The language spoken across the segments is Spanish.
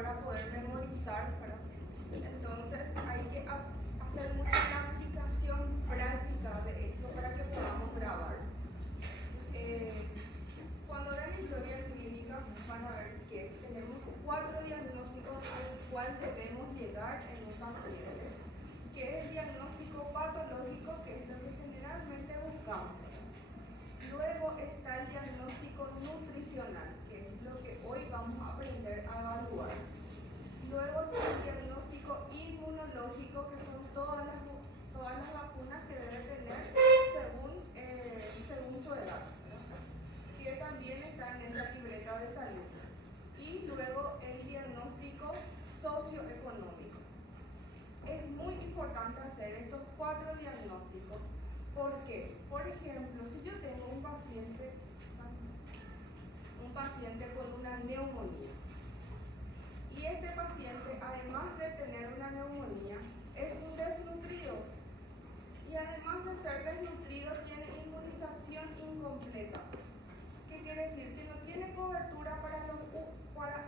para poder memorizar, ¿verdad? Entonces hay que hacer mucha aplicación práctica de esto para que podamos grabar. Cuando vean historia clínica van a ver que tenemos 4 diagnósticos al cual debemos llegar en un paciente, que es el diagnóstico patológico, que es lo que generalmente buscamos. Luego está el diagnóstico nutricional, que es lo que hoy vamos a aprender a evaluar. Luego está el diagnóstico inmunológico, que son todas las vacunas que debe tener según su edad, que también está en esa libreta de salud. Y luego el diagnóstico socioeconómico. Es muy importante hacer estos 4 diagnósticos. ¿Por qué? Por ejemplo, si yo tengo un paciente con una neumonía, y este paciente, además de tener una neumonía, es un desnutrido, y además de ser desnutrido, tiene inmunización incompleta. ¿Qué quiere decir? Que no tiene cobertura para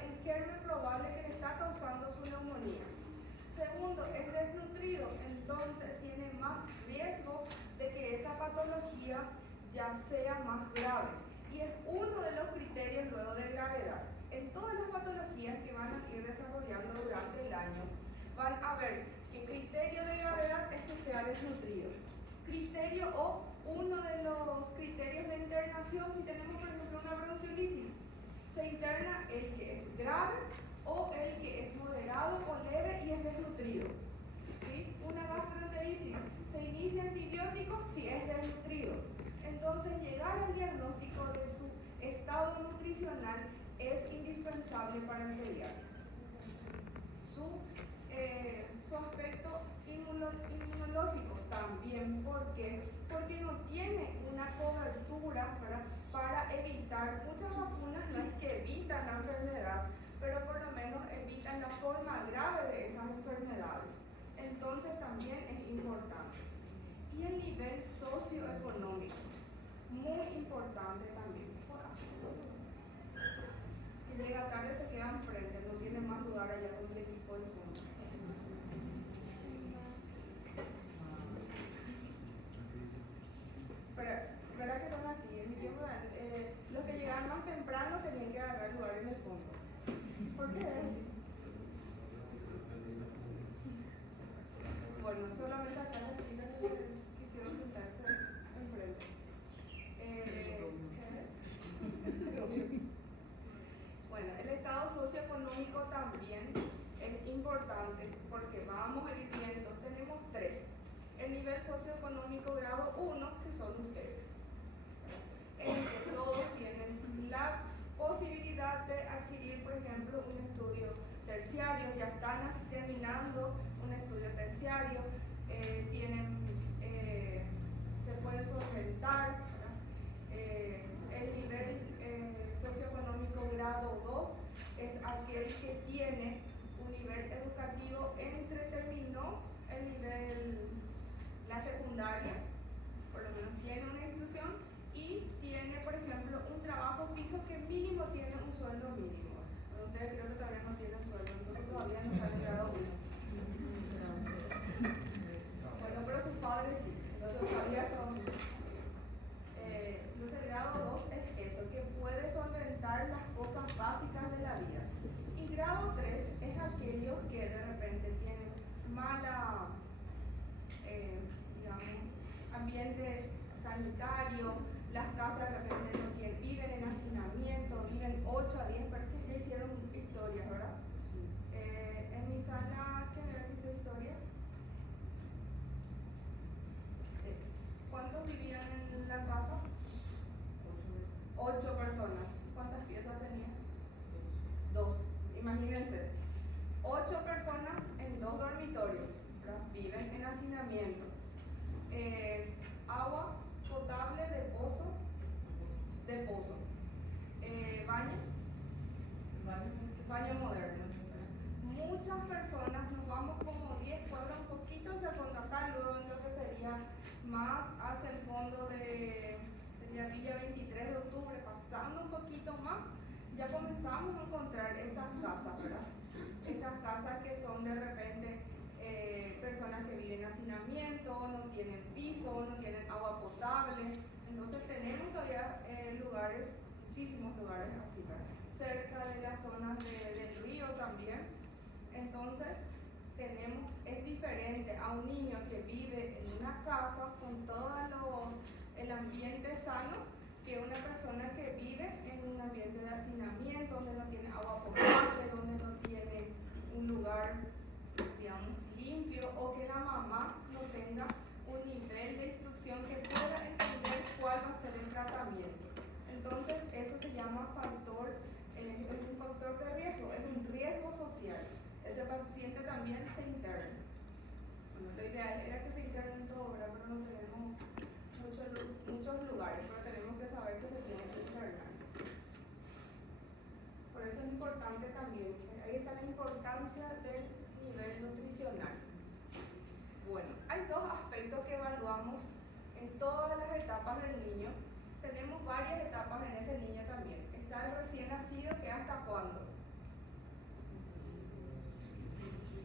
el germen probable que le está causando su neumonía. Segundo, es desnutrido, entonces tiene más riesgo de que esa patología ya sea más grave. Y es uno de los criterios luego de gravedad. En todas las patologías que van a ir desarrollando durante el año, van a ver que criterio de gravedad es que sea desnutrido. Criterio o uno de los criterios de internación, si tenemos por ejemplo una bronquiolitis, se interna el que es grave o el que es moderado o leve y es desnutrido. ¿Sí? Una gastroenteritis, se inicia antibiótico si es desnutrido. Entonces, llegar al diagnóstico de su estado nutricional es indispensable para el pediatra. Su aspecto inmunológico también, ¿por qué? Porque no tiene una cobertura para evitar, muchas vacunas no es que evitan la enfermedad, pero por lo menos evitan la forma grave de esas enfermedades. Entonces también es importante. Y el nivel socioeconómico, muy importante también. Si llega tarde se queda enfrente, no tiene más lugar allá con el equipo de fondo. Pero, ¿verdad que son así? En mi tiempo, los que llegaban más temprano tenían que agarrar lugar en el fondo. ¿Por qué? Bueno, solamente acá las chicas quisieron sentarse enfrente. Bueno, el estado socioeconómico también es importante porque vamos a ir viendo, tenemos 3. El nivel socioeconómico grado 1, que son ustedes. Todos tienen la posibilidad de adquirir, por ejemplo, un estudio terciario, ya están terminando un estudio terciario, se pueden solventar. El nivel socioeconómico grado 2 es aquel que tiene un nivel educativo terminó la secundaria, por lo menos tiene una institución y tiene, por ejemplo, un trabajo fijo que mínimo tiene un sueldo mínimo. Pero ustedes creo que todavía no tienen sueldo, entonces todavía no están en grado 1. Bueno, pero sus padres sí, entonces todavía son. Entonces el grado 2 es eso, que puede solventar las cosas básicas de la vida. Y grado 3 es aquellos que de repente tienen mala, ambiente sanitario, las casas de repente no tienen, viven en hacinamiento, viven 8 a 10 personas que hicieron historias, ¿verdad? En mi sala, ¿quién era que hizo historia? ¿Cuántos vivían en la casa? 8 personas. ¿Cuántas piezas tenía? 2. Imagínense. 8 personas en 2 dormitorios, ¿verdad? Viven en hacinamiento. Agua potable de pozo. Baño moderno. Muchas personas, nos vamos como 10 cuadras, un poquito hacia el fondo acá, luego entonces sería más hacia el fondo sería Villa 23 de octubre, pasando un poquito más, ya comenzamos a encontrar estas casas, ¿verdad? estas casas que son de repente personas que viven en hacinamiento, no tienen piso, no tienen agua potable. Entonces tenemos todavía lugares, muchísimos lugares así, cerca de las zonas del río también. Entonces es diferente a un niño que vive en una casa con todo el ambiente sano que una persona que vive en un ambiente de hacinamiento, donde no tiene agua potable, donde no tiene un lugar, digamos, limpio, o que la mamá no tenga un nivel de instrucción que pueda entender cuál va a ser el tratamiento. Entonces, eso se llama factor, es un factor de riesgo, es un riesgo social. Ese paciente también se interna. Bueno, lo ideal era que se internen todo, ¿verdad? Pero no tenemos muchos lugares, pero tenemos que saber que se tiene que internar. Por eso es importante también, ahí está la importancia del nivel nutricional. Bueno, hay dos aspectos que evaluamos en todas las etapas del niño. Tenemos varias etapas en ese niño también. Está el recién nacido, que hasta cuándo?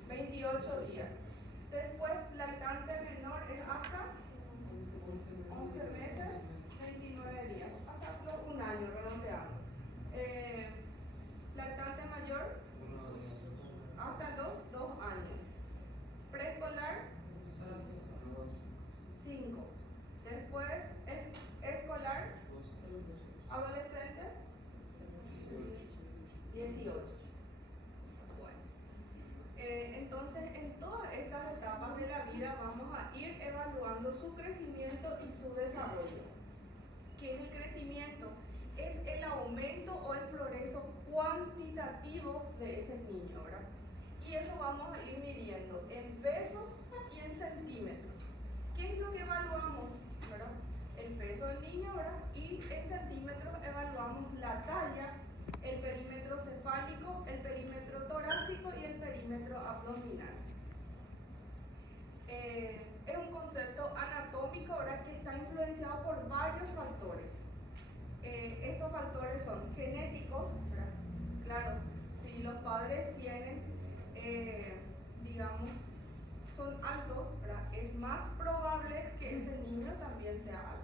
28 días. Después, lactante menor es hasta 11 meses, 29 días, hasta un año, redondeando. Lactante mayor, hasta los 2 años. Preescolar, 5. Después, escolar, adolescente, 18. Bueno, entonces en todas estas etapas de la vida vamos a ir evaluando su crecimiento y su desarrollo. ¿Qué es el crecimiento? Es el aumento o el progreso cuantitativo de ese niño, ¿verdad? Y eso vamos a ir midiendo en peso y en centímetros. ¿Qué es lo que evaluamos? ¿Verdad? El peso del niño, ¿verdad? Y en centímetros evaluamos la talla, el perímetro cefálico, el perímetro torácico y el perímetro abdominal. Es un concepto anatómico, ¿verdad?, que está influenciado por varios factores. Estos factores son genéticos, ¿verdad? Claro, si los padres tienen, digamos, son altos, ¿verdad?, es más probable que ese niño también sea alto.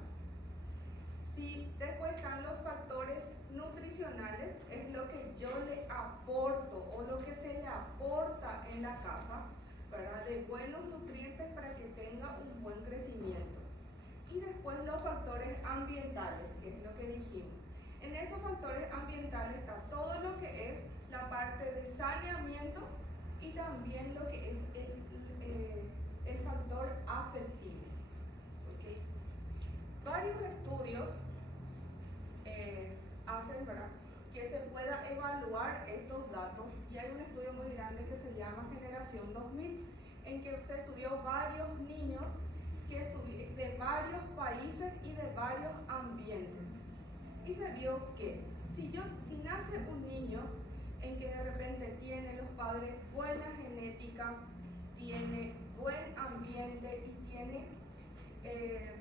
Si después están los factores nutricionales, es lo que yo le aporto o lo que se le aporta en la casa, ¿verdad?, de buenos nutrientes para que tenga un buen crecimiento. Y después los factores ambientales, que es lo que dijimos. En esos factores ambientales está todo lo que es la parte de saneamiento y también lo que es el factor afectivo. ¿Okay? Varios estudios hacen, ¿verdad?, que se pueda evaluar estos datos, y hay un estudio muy grande que se llama Generación 2000, en que se estudió varios niños de varios países y de varios ambientes, y se vio que si nace un niño en que de repente tiene los padres buena genética, tiene buen ambiente y tiene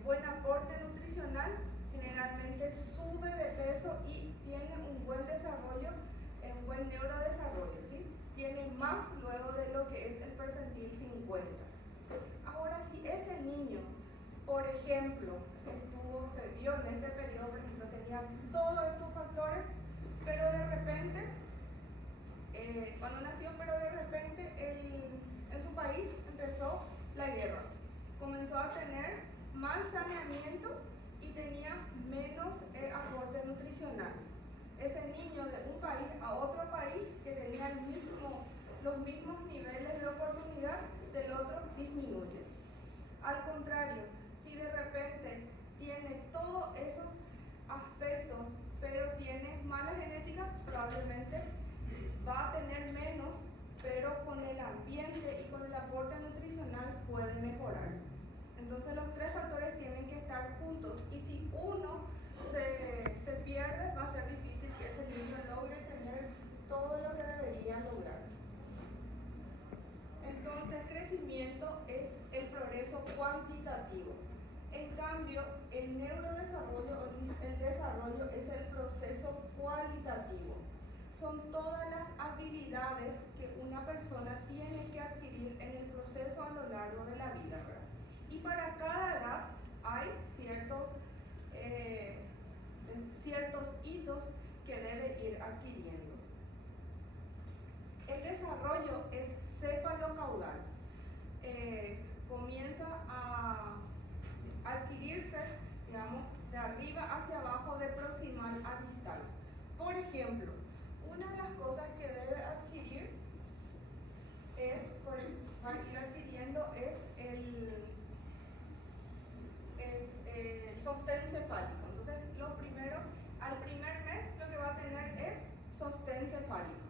buen aporte nutricional, generalmente sube de peso y tiene un buen desarrollo, un buen neurodesarrollo, ¿sí? Tiene más luego de lo que es el percentil 50. Ahora, si ese niño, por ejemplo, se vio en este periodo, por ejemplo, tenía todos estos factores, pero de repente, cuando nació, pero de repente en su país empezó la guerra, comenzó a tener mal saneamiento y tenía menos aporte nutricional. Ese niño de un país a otro país que tenía los mismos niveles de oportunidad del otro disminuye. Al contrario, si de repente tiene todos esos aspectos, pero tiene mala genética, probablemente va a tener menos, pero con el ambiente y con el aporte nutricional puede mejorar. Entonces los tres factores tienen que estar juntos, y si uno se pierde, va a ser difícil que ese niño logre tener todo lo que debería lograr. Entonces, crecimiento es el progreso cuantitativo. En cambio, el neurodesarrollo, el desarrollo es el proceso cualitativo. son todas las habilidades que una persona tiene que adquirir en el proceso a lo largo de la vida, ¿verdad? Y para cada edad hay ciertos hitos que debe ir adquiriendo. El desarrollo es cefalocaudal. Comienza a adquirirse, digamos, de arriba hacia abajo, de proximal a distal. Por ejemplo, una de las cosas que debe adquirir para ir adquiriendo es el sostén cefálico. Entonces, al primer mes lo que va a tener es sostén cefálico.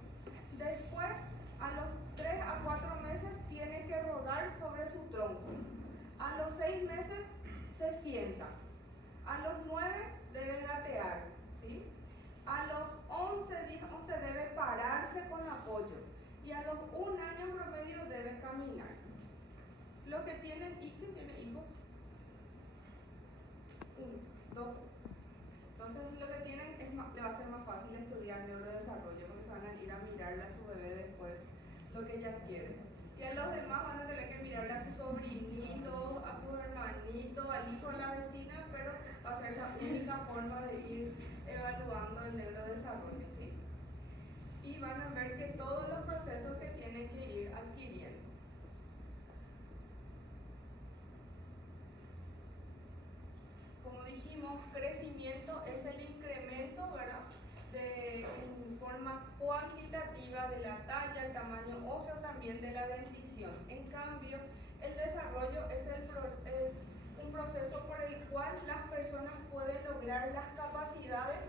Después, a los 3 a 4 meses tiene que rodar sobre su tronco. A los 6 meses se sienta. A los 9 debe gatear, ¿sí? A los 11 debe pararse con apoyo. Y a los 1 año promedio debe caminar. Los que tienen hijos, 1, 2. Entonces lo que tienen le va a ser más fácil estudiar neurodesarrollo porque se van a ir a mirarle a su bebé después lo que ella quiere. Y a los demás van a tener que mirarle a su sobrinito, a su hermanito, al hijo de la vecina, pero va a ser la única forma de ir evaluando el neurodesarrollo, ¿sí? Y van a ver que todos los procesos que tienen que ir adquiriendo. Como dijimos, crecimiento es el incremento, ¿verdad?, en forma cuantitativa de la talla, el tamaño óseo, también de la dentición. En cambio, el desarrollo es un proceso por el cual las personas pueden lograr las capacidades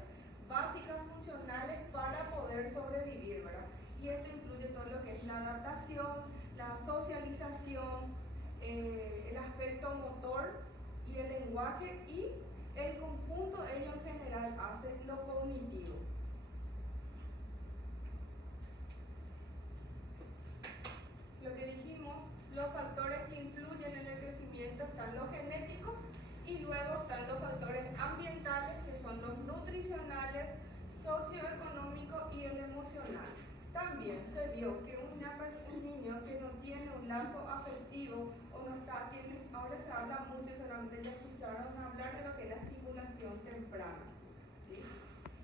básicas funcionales para poder sobrevivir, ¿verdad? Y esto incluye todo lo que es la adaptación, la socialización, el aspecto motor y el lenguaje, y el conjunto ello en general hace lo cognitivo. Lo que dijimos, los factores que influyen en el crecimiento están los genéticos y luego están los factores ambientales, que son los nutricionales, socioeconómicos y el emocional. También se vio que un niño que no tiene un lazo afectivo o no está, ahora se habla mucho, seguramente ya escucharon hablar de lo que es la estimulación temprana, ¿sí?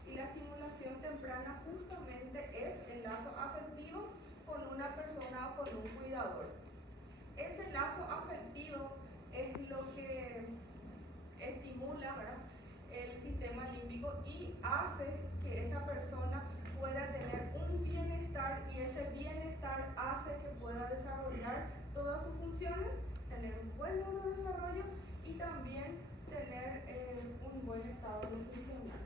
Y la estimulación temprana justamente es el lazo afectivo con una persona o con un cuidador. Ese lazo afectivo es lo que estimula, ¿verdad?, el sistema límbico y hace que esa persona pueda tener un bienestar, y ese bienestar hace que pueda desarrollar todas sus funciones, tener un buen neurodesarrollo y también tener un buen estado nutricional.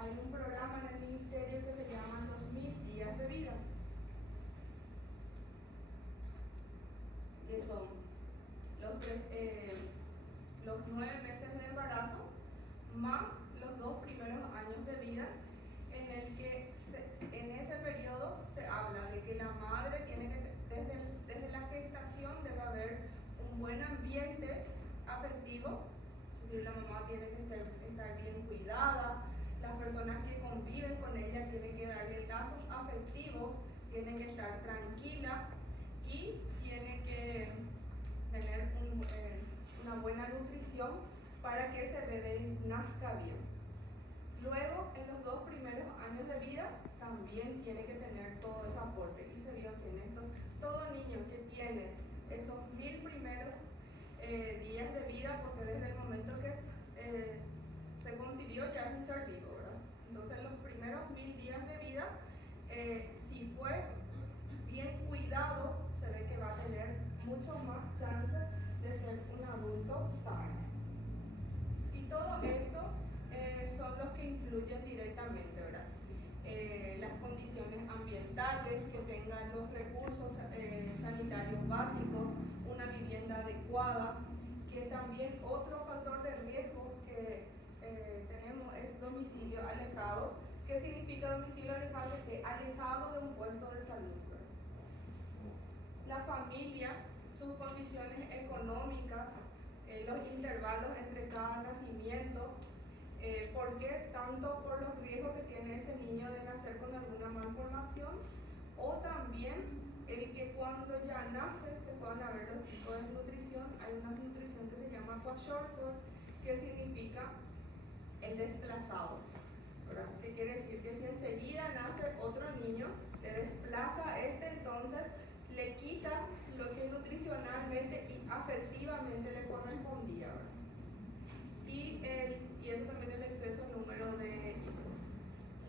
Hay un programa en el ministerio que se llama los 1000 días de vida, que son los 9 meses de embarazo más los 2 primeros años de vida, en el que en ese periodo se habla de que la madre tiene que, desde la gestación debe haber un buen ambiente afectivo, es decir, la mamá tiene que estar bien cuidada, las personas que conviven con ella tienen que darle lazos afectivos, tienen que estar tranquila y tiene que tener una buena nutrición para que ese bebé nazca bien. Luego, en los 2 primeros años de vida, también tiene que tener todo ese aporte. Y se vio que en esto, todo niño que tiene esos 1000 primeros días de vida, porque desde el momento que se concibió ya es un ser vivo, ¿verdad? Entonces, los primeros 1000 días de vida, si fue bien cuidado, se ve que va a tener mucho más chances de ser un adulto sano. Y todo esto son los que influyen directamente, ¿verdad? Las condiciones ambientales, que tengan los recursos sanitarios básicos, una vivienda adecuada, que también otro factor de riesgo que tenemos es domicilio alejado. ¿Qué significa domicilio alejado? Que alejado de un puesto de salud, ¿verdad? La familia, sus condiciones económicas, los intervalos entre cada nacimiento, ¿Por qué? Tanto por los riesgos que tiene ese niño de nacer con alguna malformación, o también el que cuando ya nace, que puedan haber los tipos de nutrición. Hay una nutrición que se llama kwashiorkor, que significa el desplazado, ¿verdad? ¿Qué quiere decir? Que si enseguida nace otro niño, le desplaza a este, entonces le quita lo que nutricionalmente y afectivamente le correspondía, ¿verdad? Y eso también el exceso número de hijos.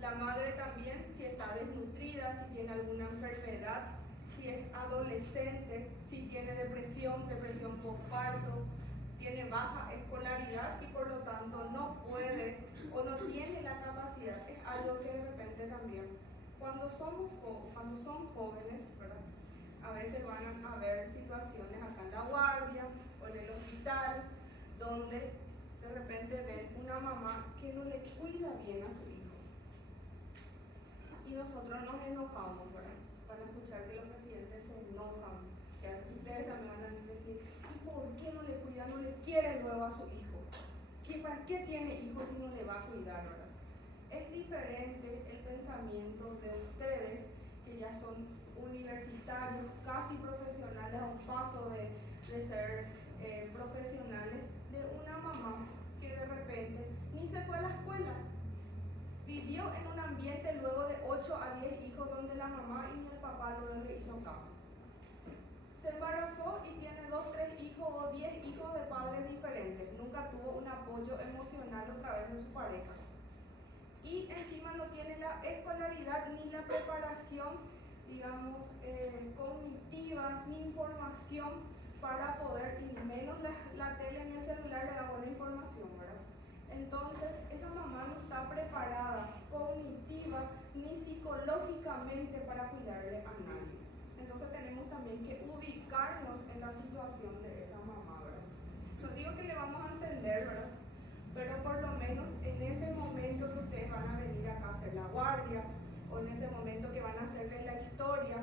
La madre también, si está desnutrida, si tiene alguna enfermedad, si es adolescente, si tiene depresión postparto, tiene baja escolaridad y por lo tanto no puede o no tiene la capacidad. Es algo que de repente también, cuando son jóvenes, ¿verdad? A veces van a haber situaciones acá en la guardia o en el hospital donde de repente ven una mamá que no le cuida bien a su hijo. Y nosotros nos enojamos, ¿verdad? Van a escuchar que los presidentes se enojan, que a veces ustedes también van a decir, ¿y por qué no le cuida, no le quiere luego a su hijo? ¿Para qué tiene hijos si no le va a cuidar, verdad? Es diferente el pensamiento de ustedes, que ya son universitarios, casi profesionales, a un paso de ser profesionales, de una mamá que de repente ni se fue a la escuela. Vivió en un ambiente luego de 8 a 10 hijos donde la mamá y el papá no le hizo caso. Se embarazó y tiene 2, 3 hijos o 10 hijos de padres diferentes. Nunca tuvo un apoyo emocional a través de su pareja. Y encima no tiene la escolaridad ni la preparación, digamos, cognitiva, ni información para poder, y menos la tele ni el celular le da buena información, ¿verdad? Entonces, esa mamá no está preparada cognitiva ni psicológicamente para cuidarle a nadie. Entonces tenemos también que ubicarnos en la situación de esa mamá, ¿verdad? No digo que le vamos a entender, ¿verdad? Pero por lo menos en ese momento que ustedes van a venir acá a hacer la guardia, o en ese momento que van a hacerles la historia,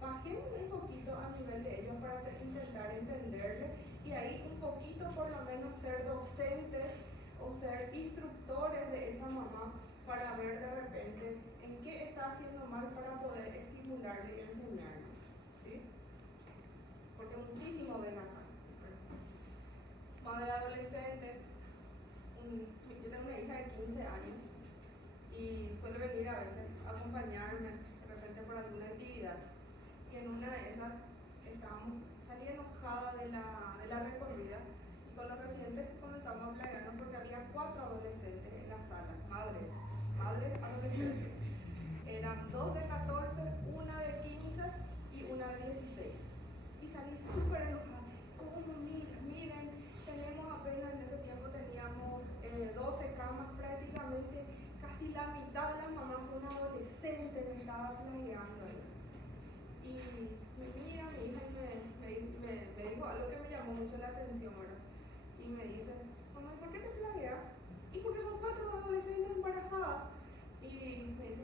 bajemos un poquito a nivel de ellos para intentar entenderle, y ahí un poquito por lo menos ser docentes o ser instructores de esa mamá para ver de repente en qué está haciendo mal para poder estimularle y enseñarle, ¿sí? Porque muchísimo ven acá. Madre adolescente, yo tengo una hija de 15 años y suele venir a veces a acompañarme de repente por alguna actividad, y en una de esas salí enojada de la recorrida, y con los residentes comenzamos a pelearnos porque había 4 adolescentes en la sala, madres adolescentes. Eran 2 de 14, una de 15 y una de 16. Y salí súper enojada. ¿Cómo? Miren, tenemos apenas, en ese tiempo teníamos 12 camas prácticamente, casi la mitad de las mamás son adolescentes, me estaba plagiando. Y me mira mi hija y me dijo algo que me llamó mucho la atención, ¿verdad? Y me dice, mamá, ¿por qué te plagias? Y porque son 4 adolescentes embarazadas. Y me dice,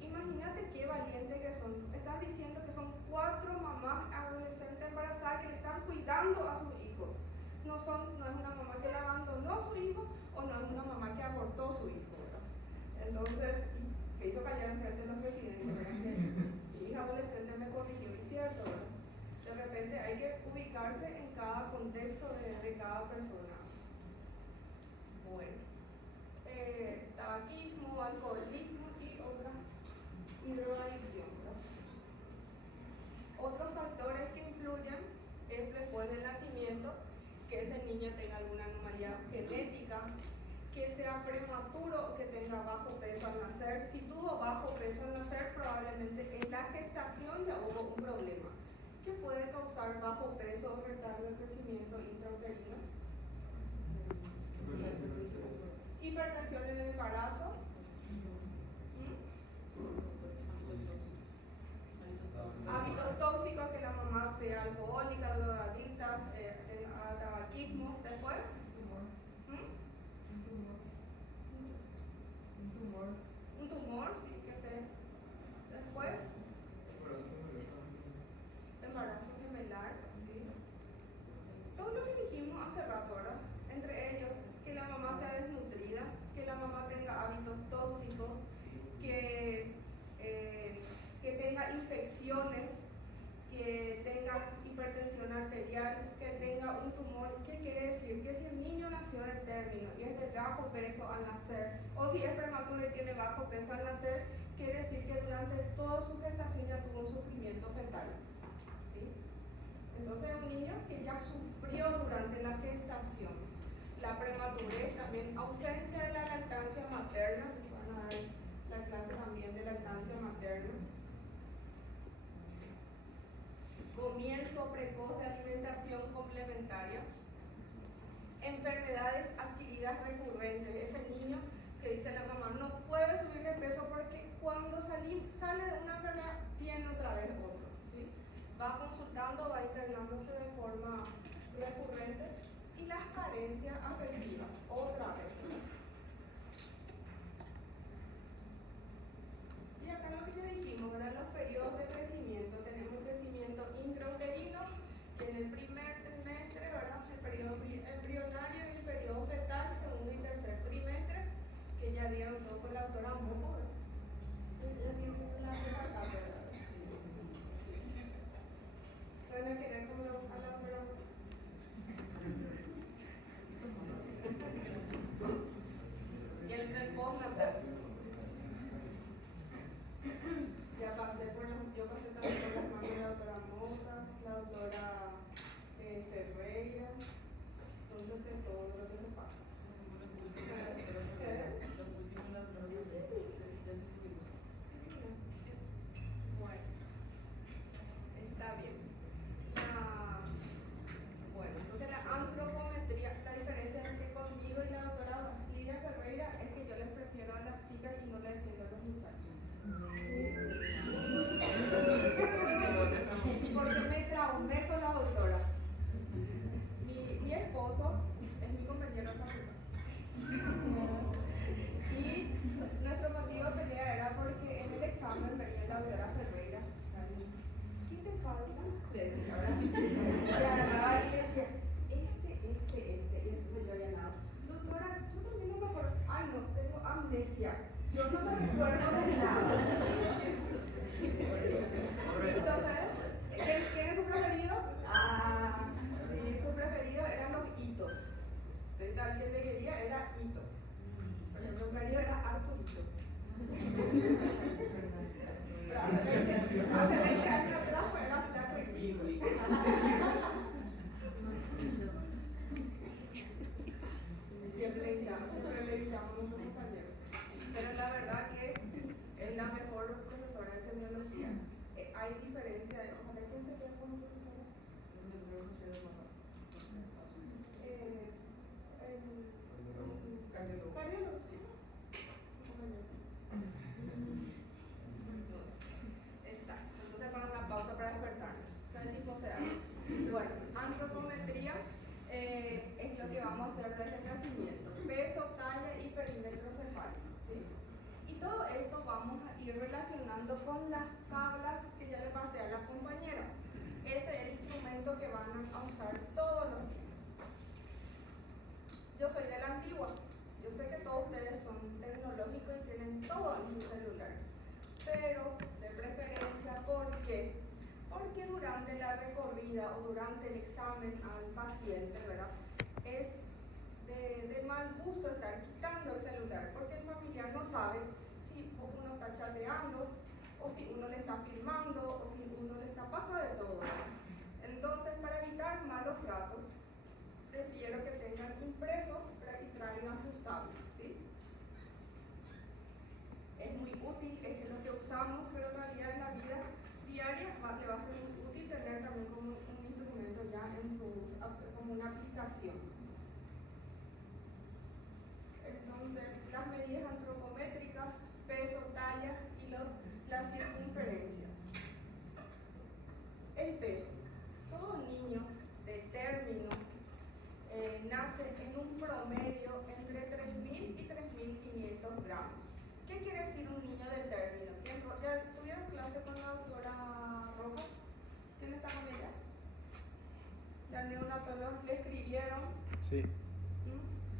imagínate qué valiente que son. Estás diciendo que son 4 mamás adolescentes embarazadas que le están cuidando a sus hijos. No es una mamá que le abandonó a su hijo, o no es una mamá que abortó a su hijo, ¿verdad? Entonces, me hizo callar en frente de los presidentes, ¿verdad? Mi hija adolescente me corrigió, y es cierto, ¿verdad? De repente hay que ubicarse en cada contexto de cada persona. Bueno, tabaquismo, alcoholismo y otra, y drogadicción, ¿verdad? Otros factores que influyen es después del nacimiento, que ese niño tenga alguna anomalía genética, que sea prematuro o que tenga bajo peso al nacer. Si tuvo bajo peso al nacer, probablemente en la gestación ya hubo un problema que puede causar bajo peso o retardo de crecimiento intrauterino. Hipertensión en el embarazo. Hábitos tóxicos, que la mamá sea alcohólica, drogadicta, a tabaquismo. Después, un tumor, sí, que esté. Después, embarazo gemelar, sí. Todo lo que dijimos hace rato, ¿verdad? Entre ellos, que la mamá sea desnutrida, que la mamá presión arterial, que tenga un tumor. ¿Qué quiere decir? Que si el niño nació de término y es de bajo peso al nacer, o si es prematuro y tiene bajo peso al nacer, quiere decir que durante toda su gestación ya tuvo un sufrimiento fetal. ¿Sí? Entonces es un niño que ya sufrió durante la gestación. La prematurez, también ausencia de la lactancia materna, les van a dar la clase también de lactancia materna. Comienzo precoz de alimentación complementaria. Enfermedades adquiridas recurrentes. Ese niño que dice la mamá no puede subir de peso porque cuando sale de una enfermedad tiene otra vez otro. ¿Sí? Va consultando, va internándose de forma recurrente. Y las carencias afectivas, otra vez. Y acá lo que ya dijimos, ¿verdad? Los periodos de crecimiento. Tenemos crecimiento intrauterino, que en el primer trimestre, ¿verdad? El periodo embrionario y el periodo fetal, segundo y tercer trimestre, que ya dieron todo con la doctora Moco, ¿verdad? Ella siempre la acá, ¿verdad? ¿Van a querer como a la doctora Moco? Y el postnatal. Ya pasé por yo pasé también por las manos de la doctora Mota, la doctora Ferreira, entonces es todo lo que se pasa. Bueno, está bien. Bueno, entonces la antropometría, la diferencia entre conmigo y la doctora Lidia Ferreira es que yo les prefiero a las chicas y no les defiendo a los muchachos. Porque me traumé con la doctora. Mi esposo es mi compañero de facultad. Y nuestro motivo de pelea era porque en el examen venía la doctora Ferreira. ¿Qué te falta? Le decía, ¿verdad? Y agarraba y le decía, y entonces yo había hablado. Doctora, yo también no me acuerdo. Ay, no, tengo amnesia. Yo no me recuerdo de nada. Entonces, ¿quién es su preferido? Ah, sí, su preferido eran los hitos. Entonces, alguien le quería era hito. Por ejemplo, su preferido era Arturito. Hace 20 años atrás fue era flaco y lindo. Siempre le invitamos a los compañeros. Pero la verdad que es la mejor profesora de semiología. Hay diferencia de. Ojalá que se quede como profesora. Cardiólogo, sí. Está. Entonces para una pausa para despertarnos. Bueno, antropometría es lo que vamos a hacer desde el nacimiento. Peso, talla y perímetro cefálico. ¿Sí? Y todo esto vamos a ir relacionando con las tablas que ya le pasé a la compañera. Ese es el instrumento que van a usar todos los días. Yo soy de la antigua. Yo sé que todos ustedes son tecnológicos y tienen todo en su celular. Pero de preferencia, ¿por qué? Porque durante la recorrida o durante el examen al paciente, ¿verdad? Es de mal gusto estar quitando el celular, porque el familiar no sabe si uno está chateando, o si uno le está filmando, o si uno le está pasando de todo. Entonces, para evitar malos ratos, prefiero que tengan impreso y traigan sus tablets, ¿sí? Es muy útil, es lo que usamos, pero en realidad en la vida diaria le va a ser muy útil tener también como un instrumento ya como una aplicación. Entonces, las medidas antropométricas, peso, talla y las circunferencias. El peso. Todo niño de término nace en un promedio entre 3.000 y 3.500 gramos. ¿Qué quiere decir un niño de término? ¿Ya tuvieron clase con la doctora Rojas? ¿Quién está con ella? ¿La neonatóloga le escribieron? Sí.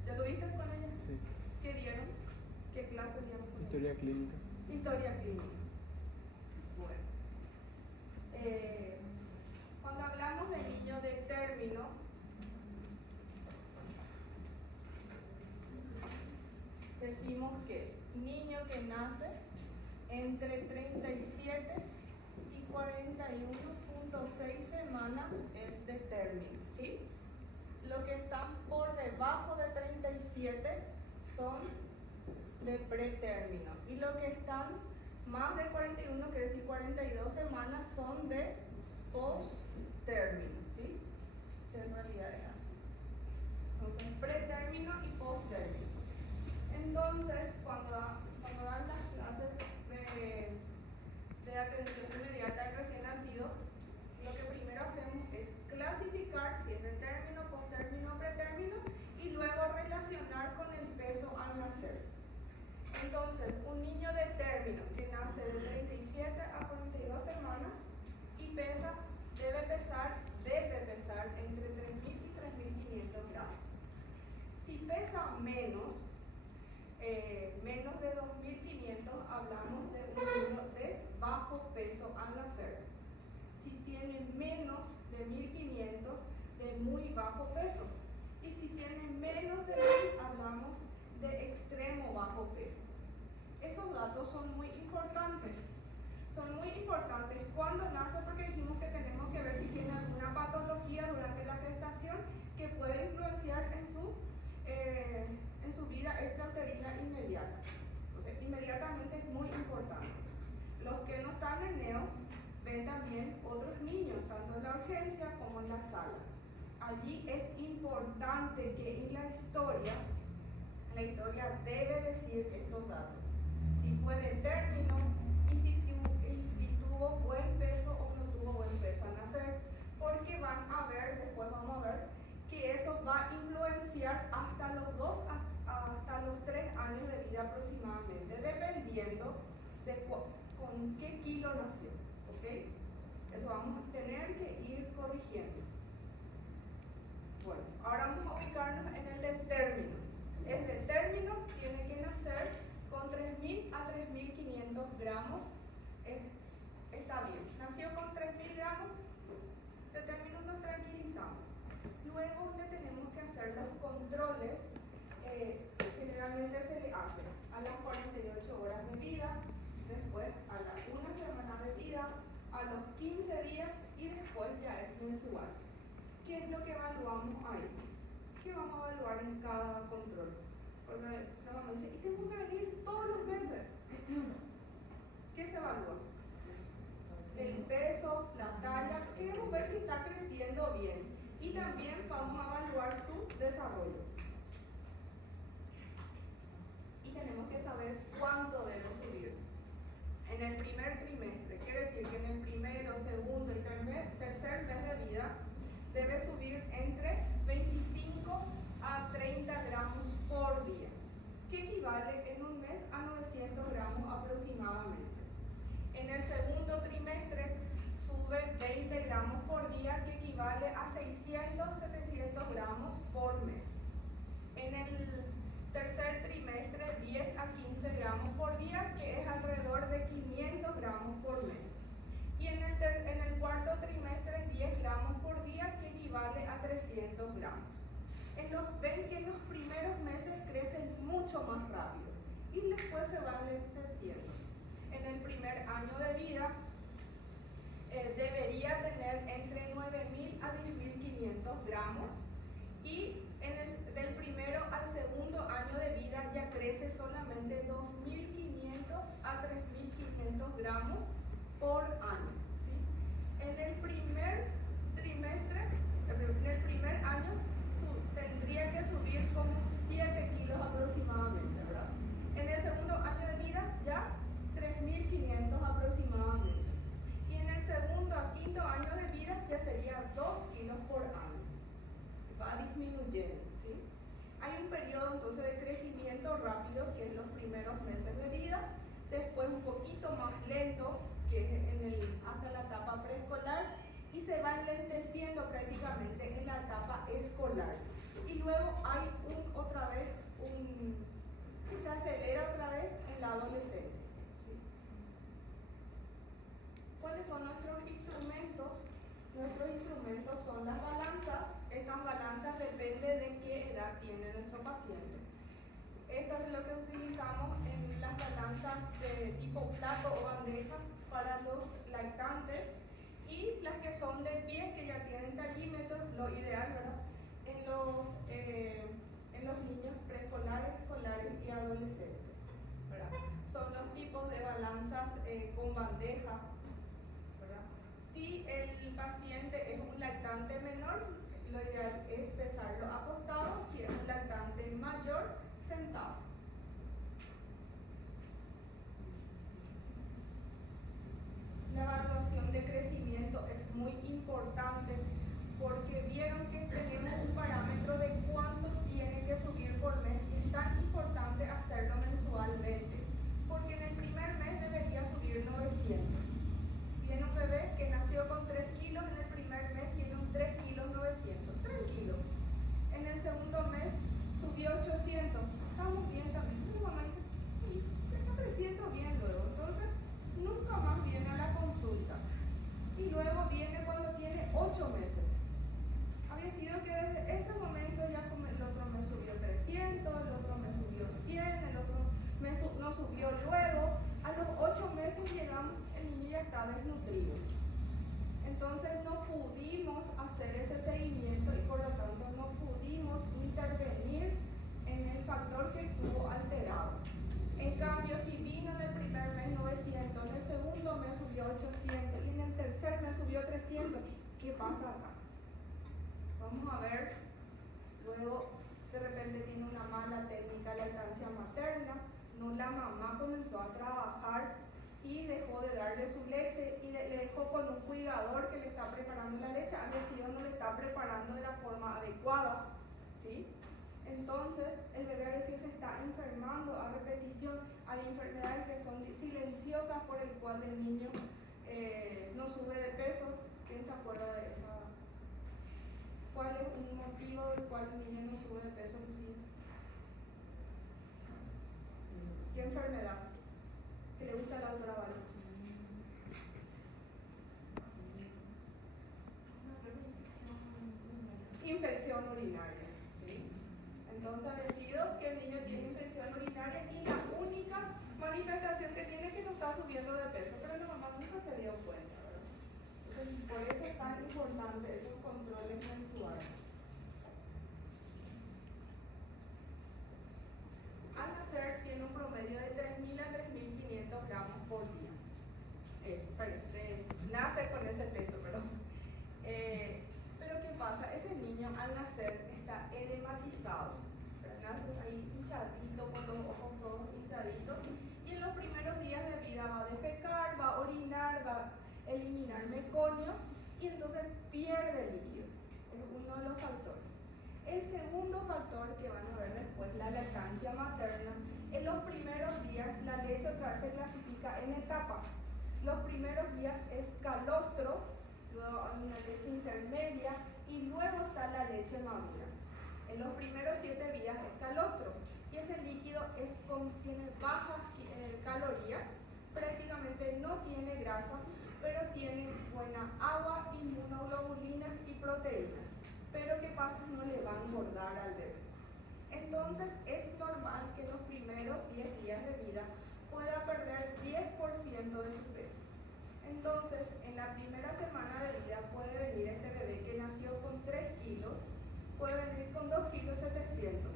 ¿Ya tuviste con ella? Sí. ¿Qué dieron? ¿Qué clase dieron con ella? Historia clínica. Historia clínica. Bueno. Cuando hablamos de niño de término, decimos que niño que nace entre 37 y 41.6 semanas es de término, ¿sí? Los que están por debajo de 37 son de pretérmino y los que están más de 41, quiere decir 42 semanas, son de posttérmino, ¿sí? En realidad es así. Entonces, pretérmino y posttérmino. Entonces, cuando dan las clases de atención inmediata al recién nacido, lo que primero hacemos es clasificar si es de término, posttérmino o pretérmino y luego relacionar con el peso al nacer. Entonces, un niño de término que nace de 37 a 42 semanas y debe pesar entre 3.000 y 3.500 gramos. Si pesa menos de 2.500, hablamos de un niño de bajo peso al nacer. Si tiene menos de 1.500, de muy bajo peso. Y si tiene menos de 1.000, hablamos de extremo bajo peso. Esos datos son muy importantes. Son muy importantes cuando nace porque dijimos que tenemos que ver si tiene alguna patología durante la gestación que puede influenciar en su vida extrauterina inmediata. Entonces, inmediatamente es muy importante. Los que no están en neo ven también otros niños, tanto en la urgencia como en la sala. Allí es importante que en la historia debe decir estos datos. Si fue de término y si tuvo buen peso o no tuvo buen peso al nacer, porque después vamos a ver que eso va a influenciar hasta los 3 años de vida aproximadamente, dependiendo de con qué kilo nació, ¿ok? Eso vamos a tener que ir corrigiendo. Bueno, ahora vamos a ubicarnos en el de término. Es de término, tiene que nacer con 3.000 a 3.500 gramos. Está bien. Nació con 3.000 gramos, de término nos tranquilizamos. Luego le tenemos que hacer los controles que generalmente se le hacen a las 48 horas de vida, después a las 1 semana de vida, a los 15 días y después ya es mensual. ¿Qué es lo que evaluamos ahí? ¿Qué vamos a evaluar en cada control? Porque la mamá dice, y tengo que venir todos los meses. ¿Qué se evalúa? El peso, la talla, queremos ver si está creciendo bien. Y también vamos a evaluar su desarrollo. Y tenemos que saber cuánto debo subir. En el primer trimestre, quiere decir que en el primero, segundo y tercer mes de vida, debe subir entre 25 a 30 gramos por día, que equivale en un mes a 900 gramos aproximadamente. En el segundo trimestre sube 20 gramos por día, que equivale a 600-700 gramos por mes. En el tercer trimestre 10 a 15 gramos por día, que es alrededor de 500 gramos por mes. Y en el cuarto trimestre 10 gramos por día, que equivale a 300 gramos. Ven que en los primeros meses crecen mucho más rápido y después se van lenteciendo. En el primer año de vida debería tener entre 9.000 a 10.500 gramos y del primero al segundo año de vida ya crece solamente 2.500 a 3.500 gramos por año, ¿sí? En el primer año tendría que subir como 7 kilos aproximadamente, ¿verdad? En el segundo año de vida ya 3.500 aproximadamente. Y en el segundo a quinto año de vida ya sería 2 kilos por año. Va disminuyendo, ¿sí? Hay un periodo entonces de crecimiento rápido, que es los primeros meses de vida, después un poquito más lento, que es hasta la etapa preescolar, y se va enlenteciendo prácticamente en la etapa escolar. Y luego hay se acelera otra vez en la adolescencia, ¿sí? ¿Cuáles son nuestros instrumentos? Nuestros tipo plato o bandeja para los lactantes, y las que son de pies, que ya tienen tallímetros, lo ideal, ¿verdad? En los niños preescolares, escolares y adolescentes, ¿verdad? Son los tipos de balanzas con bandeja, ¿verdad? Si el paciente es un lactante menor, lo ideal es pesarlo acostado; si es un lactante mayor, sentado. La evaluación de crecimiento es muy importante, porque vieron que tenemos un parámetro de cuánto tiene que subir por mes, y es tan importante hacerlo mensualmente, porque en el primer mes debería subir 900. Tiene un bebé que nació con 3 kilos, en el primer mes tiene un 3 kilos 900, tranquilo. En el segundo mes subió 800, estamos bien también. Mi mamá dice, sí, está creciendo bien luego, entonces nunca más viene a la consulta. Y luego viene cuando tiene 8 meses. Había sido que desde ese momento ya el otro mes subió 300, el otro mes subió 100, el otro mes no subió luego. A los 8 meses llegamos, el niño ya está desnutrido. Entonces no pudimos hacer ese seguimiento, y por lo tanto no pudimos intervenir en el factor que estuvo alterado. En cambio, si vino en el primer mes 900, en el segundo mes subió 800 y en el tercer mes subió 300, ¿qué pasa acá? Vamos a ver. Luego, de repente tiene una mala técnica de lactancia materna, no, la mamá comenzó a trabajar y dejó de darle su leche, y le dejó con un cuidador que le está preparando la leche, a veces no le está preparando de la forma adecuada, ¿sí? Entonces el bebé a veces se está enfermando a repetición. Hay enfermedades que son silenciosas por el cual el niño no sube de peso. ¿Quién se acuerda de esa? ¿Cuál es un motivo del cual el niño no sube de peso, Lucía? ¿Qué enfermedad? ¿Que le gusta la autora Vale? Infección urinaria, ¿sí? Entonces ha decidido que el niño tiene infección urinaria, y la única manifestación que tiene es que no está subiendo de peso, pero la mamá nunca se dio cuenta, ¿verdad? Entonces, por eso es tan importante esos controles mensuales. Al nacer tiene un promedio de 3.000 a 3.500 gramos por día. Nace con ese peso, perdón. Pero ¿qué pasa? Ese niño al nacer está edematizado. Nace ahí hinchadito, con los ojos todos hinchaditos, y en los primeros días de vida va a defecar, va a orinar, va a eliminar meconio, y entonces pierde líquido. Es uno de los factores. El segundo factor que van a ver después, la lactancia materna. En los primeros días la leche otra vez se clasifica en etapas. Los primeros días es calostro, luego hay una leche intermedia, y luego está la leche madura. En los primeros 7 días es calostro, y ese líquido tiene bajas calorías, prácticamente no tiene grasa, pero tiene buena agua, inmunoglobulinas y proteínas. Pero ¿qué pasa? No le va a engordar al bebé. Entonces es normal que en los primeros 10 días de vida pueda perder 10% de su peso. Entonces, en la primera semana de vida puede venir este bebé que nació con 3 kilos, puede venir con 2 kilos 700.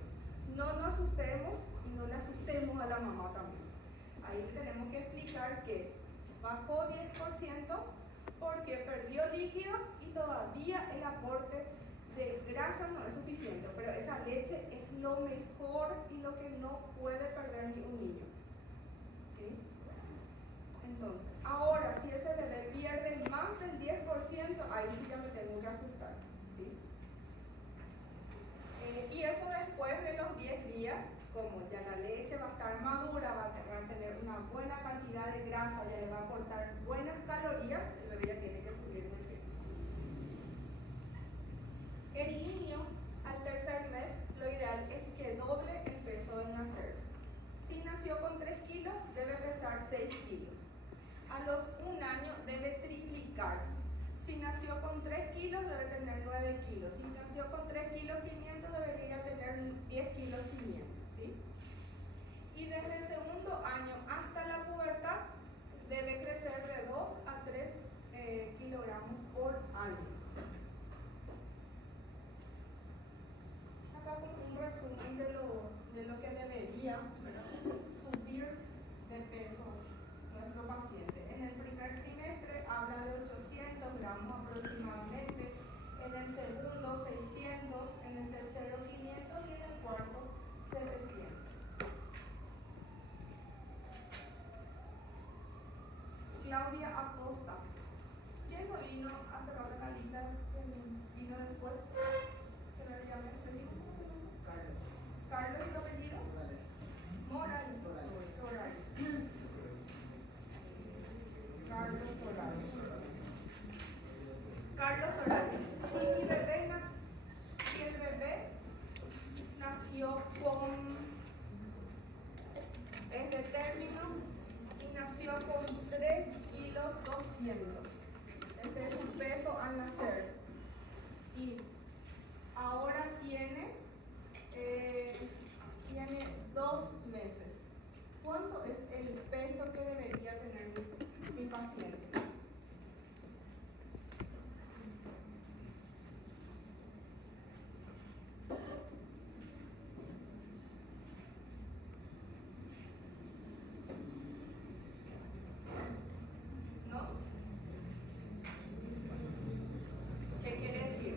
No nos asustemos, y no le asustemos a la mamá también. Ahí le tenemos que explicar que bajó 10% porque perdió líquido, y todavía el aporte de grasa no es suficiente, pero esa leche es lo mejor y lo que no puede perder ni un niño, ¿sí? Entonces, ahora si ese bebé pierde más del 10%, ahí sí ya me tengo que asustar, ¿sí? Y eso después de los 10 días, como ya la leche va a estar madura, va a tener una buena cantidad de grasa, ya le va a aportar buenas calorías, el bebé ya tiene que subir de peso. El niño al tercer mes, lo ideal es que doble el peso del nacer. Si nació con 3 kilos, debe pesar 6 kilos. A los 1 año debe triplicar. Si nació con 3 kilos, debe tener 9 kilos. Si nació con 3 kilos 500, debería tener 10 kilos 500, ¿sí? Y desde el segundo año hasta la pubertad, Claudia Acosta. ¿Quién no vino a cerrar la lista? ¿Quién vino después? Que no le llamé. Carlos. ¿Carlos y tu apellido? Morales. Morales. Carlos Morales. Carlos Morales. Si mi bebé si el bebé nació con este término y nació con 3 kilos 200. Este es su peso al nacer. Y ahora tiene 2 meses. ¿Cuánto es el peso que debería tener mi paciente?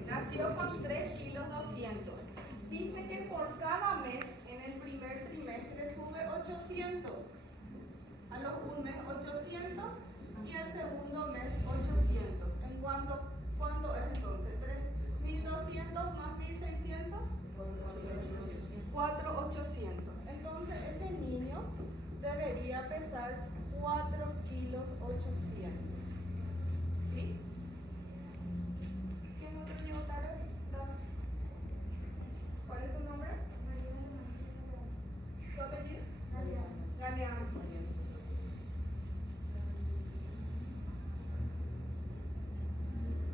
Nació con 3 kilos 200. Dice que por cada mes, en el primer trimestre, sube 800. A los un mes 800 y al segundo mes 800. ¿Cuándo es entonces? 1200 más 1600. 4800. Entonces ese niño debería pesar 4 kilos 800. ¿Sí? ¿Cuál es tu nombre? ¿Tu apellido? Galeano.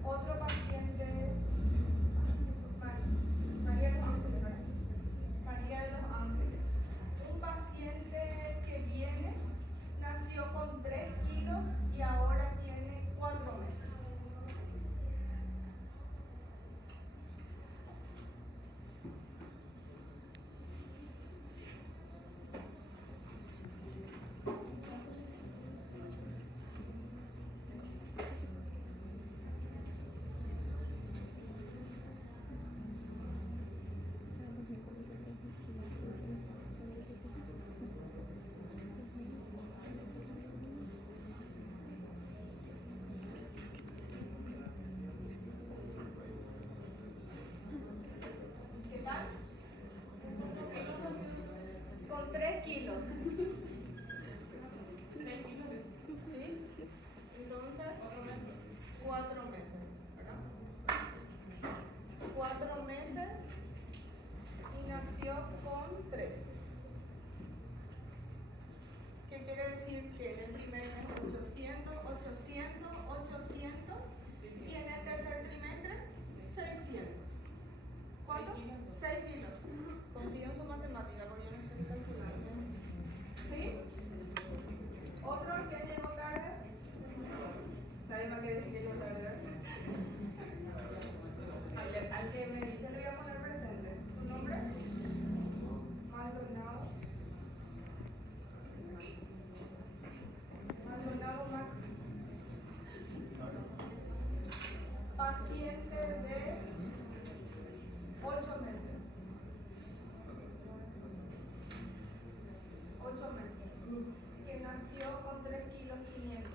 Otro paciente, María de los Ángeles. María de los Ángeles. Un paciente que viene, nació con 3 kilos y ahora tiene 4 meses. Con 3 kilos. ¿Sí? Entonces, 4 meses, ¿verdad? 4 meses y nació con 3. ¿Qué quiere decir? Que en el primer mes 800, 800, 800 y en el tercer trimestre 600. ¿Cuánto? 6 kilos. Confío en su matemática porque yo no estoy calculando. ¿Sí? ¿Otro que llegó tarde? Nadie más quiere decir que llegó tarde. Al que me dice le voy a poner presente. ¿Tu nombre? Maldonado. Maldonado Max. Paciente de 8 meses. 8 meses. Que nació con 3 kilos 500.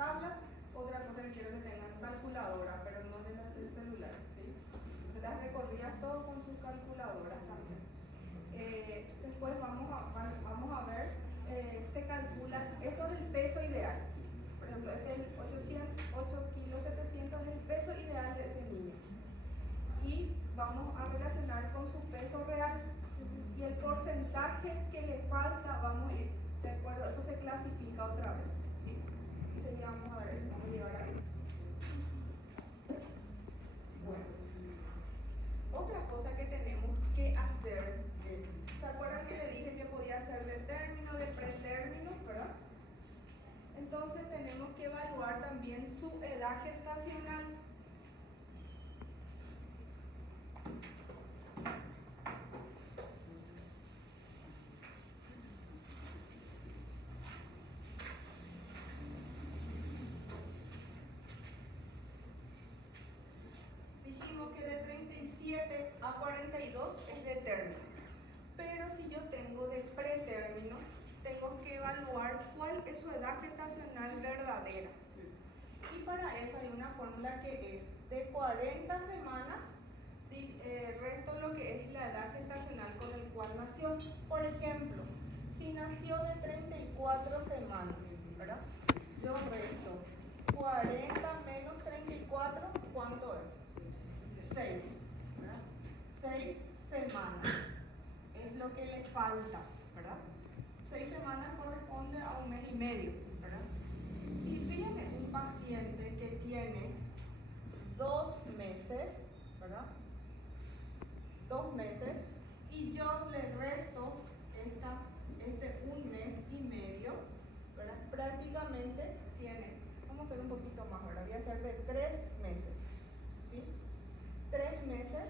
tablas. Otra cosa que quiero que tengan calculadora, pero no de las del celular, ¿sí? Entonces las recorridas todo con sus calculadoras también. Después vamos a ver, se calcula, esto es el peso ideal. Por ejemplo, este es el 8 kilos 700 es el peso ideal de ese niño. Y vamos a relacionar con su peso real. Y el porcentaje que le falta, vamos a ir, ¿de acuerdo? Eso se clasifica otra vez, ¿sí? Enseguida vamos a ver eso, vamos a llegar a eso. Bueno, otra cosa que tenemos que hacer es, ¿se acuerdan que le dije que podía ser de término, de pretérmino, verdad? Entonces tenemos que evaluar también su edad gestacional. Dijimos que de 37 a 42 es de término. Pero si yo tengo de pretérmino, tengo que evaluar cuál es su edad gestacional verdadera. Y para eso hay una fórmula que es de 40 semanas, resto lo que es la edad gestacional con el cual nació. Por ejemplo, si nació de 34 semanas, ¿verdad? Yo resto 40 menos 34, ¿cuánto es? 6, ¿verdad? 6 semanas es lo que le falta, ¿verdad? 6 semanas corresponde a un mes y medio, ¿verdad? Si viene un paciente que tiene 2 meses, ¿verdad? 2 meses, y yo le resto este 1 mes y medio, ¿verdad? Prácticamente tiene, vamos a hacer un poquito más, ¿verdad? Voy a hacer de 3 meses, ¿sí? 3 meses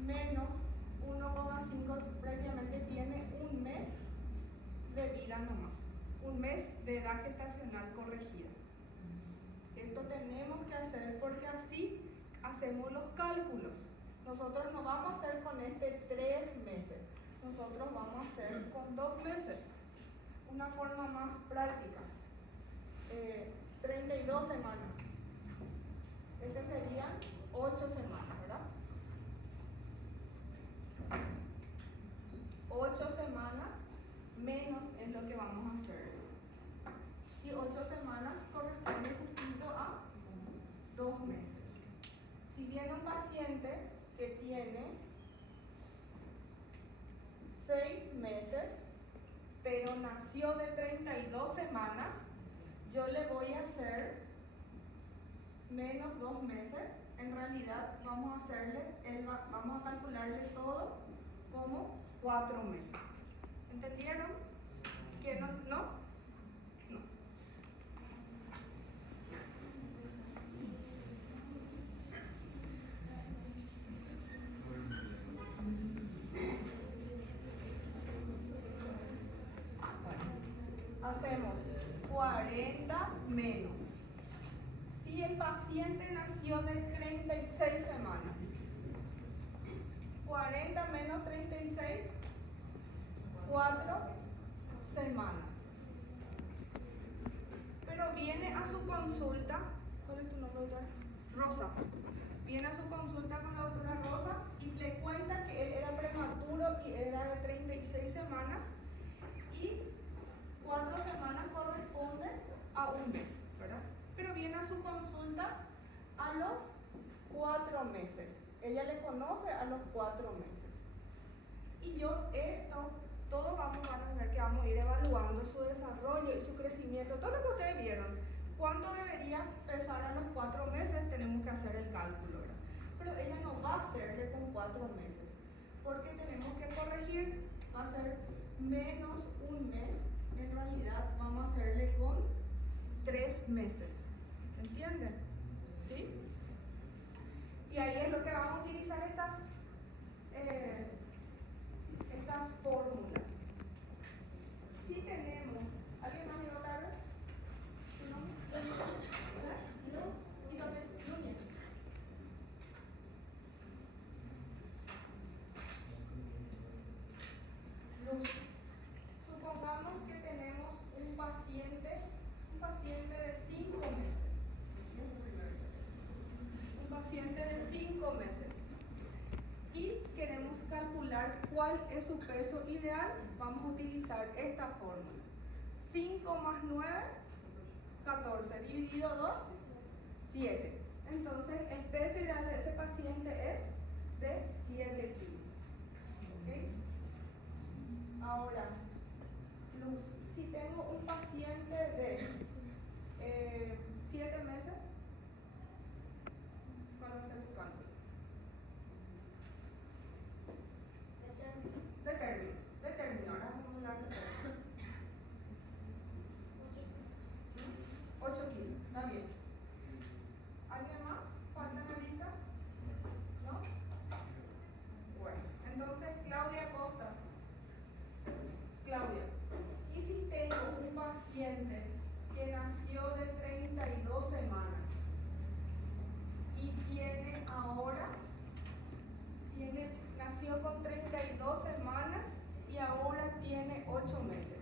menos 1,5, prácticamente tiene 1 mes de vida nomás, 1 mes de edad gestacional corregida. Esto tenemos que hacer porque así hacemos los cálculos. Nosotros no vamos a hacer con este 3 meses, nosotros vamos a hacer con 2 meses. Una forma más práctica. 32 semanas. Este serían 8 semanas, ¿verdad? 8 semanas menos es lo que vamos a hacer. Y 8 semanas corresponde justito a 2 meses. Si viene un paciente que tiene 6 meses, pero nació de 32 semanas, yo le voy a hacer menos 2 meses. En realidad vamos a calcularle todo como 4 meses. ¿Entendieron? ¿Que no? ¿No? No. Hacemos 40 menos. Si el paciente nació de 36 semanas, 40 menos 36, 4 semanas. Pero viene a su consulta, ¿cuál es tu nombre, doctora? Rosa. Viene a su consulta con la doctora Rosa y le cuenta que él era prematuro y era de 36 semanas y 4 semanas corresponde a 1 mes, ¿verdad? Pero viene a su consulta a los 4 meses. Ella le conoce a los 4 meses. Y yo todo vamos a ver que vamos a ir evaluando su desarrollo y su crecimiento, todo lo que ustedes vieron. ¿Cuánto debería pesar a los 4 meses? Tenemos que hacer el cálculo, ¿verdad? Pero ella no va a hacerle con 4 meses, porque tenemos que corregir, va a ser menos 1 mes. En realidad vamos a hacerle con 3 meses. ¿Entienden? ¿Sí? Y ahí es lo que vamos a utilizar estas fórmulas. Si tenemos, ¿alguien más llegó tarde? ¿Su nombre? Luz. ¿Y dónde es? Núñez. Luz. Supongamos que tenemos un paciente cuál es su peso ideal, vamos a utilizar esta fórmula. 5 más 9, 14, dividido 2, 7. Entonces, el peso ideal de ese paciente es de 7 kilos. ¿Okay? Ahora, Luz, si tengo un paciente de 7 meses, ¿cuál va a ser tu cálculo? Determino. Ahora vamos a hablar de término. 8 kilos, está bien. ¿Alguien más? ¿Falta en la lista? ¿No? Bueno, entonces Claudia Costa. Claudia, ¿y si tengo un paciente que nació de 32 semanas y nació con 32 semanas y ahora tiene 8 meses?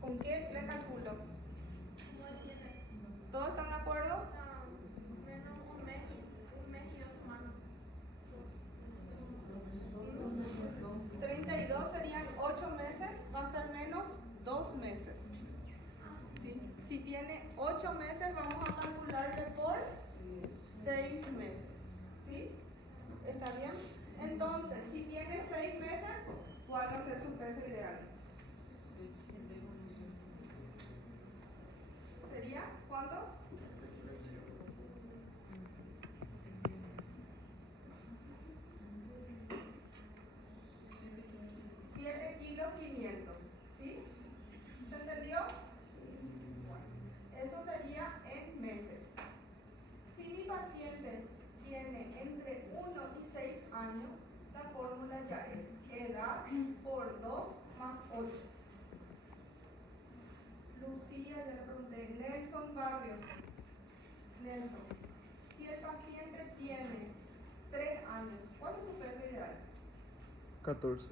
¿Con qué le calculo? ¿Todos están de acuerdo? Menos un mes y 2 semanas. 32 serían 8 meses, va a ser menos 2 meses. ¿Sí? Si tiene 8 meses, vamos a calcularle por 6 meses. ¿Sí? ¿Está bien? Entonces, si tiene 6 meses, ¿cuál va a ser su peso ideal? ¿Sería cuánto? 7 kilos 500, ¿sí? ¿Se entendió? Bueno, eso sería en meses. Si mi paciente tiene entre 1 y 6 años, la fórmula ya es edad por 2 más 8. Lucía, ya le pregunté. Nelson Barrios. Nelson, si el paciente tiene 3 años, ¿cuál es su peso ideal? 14.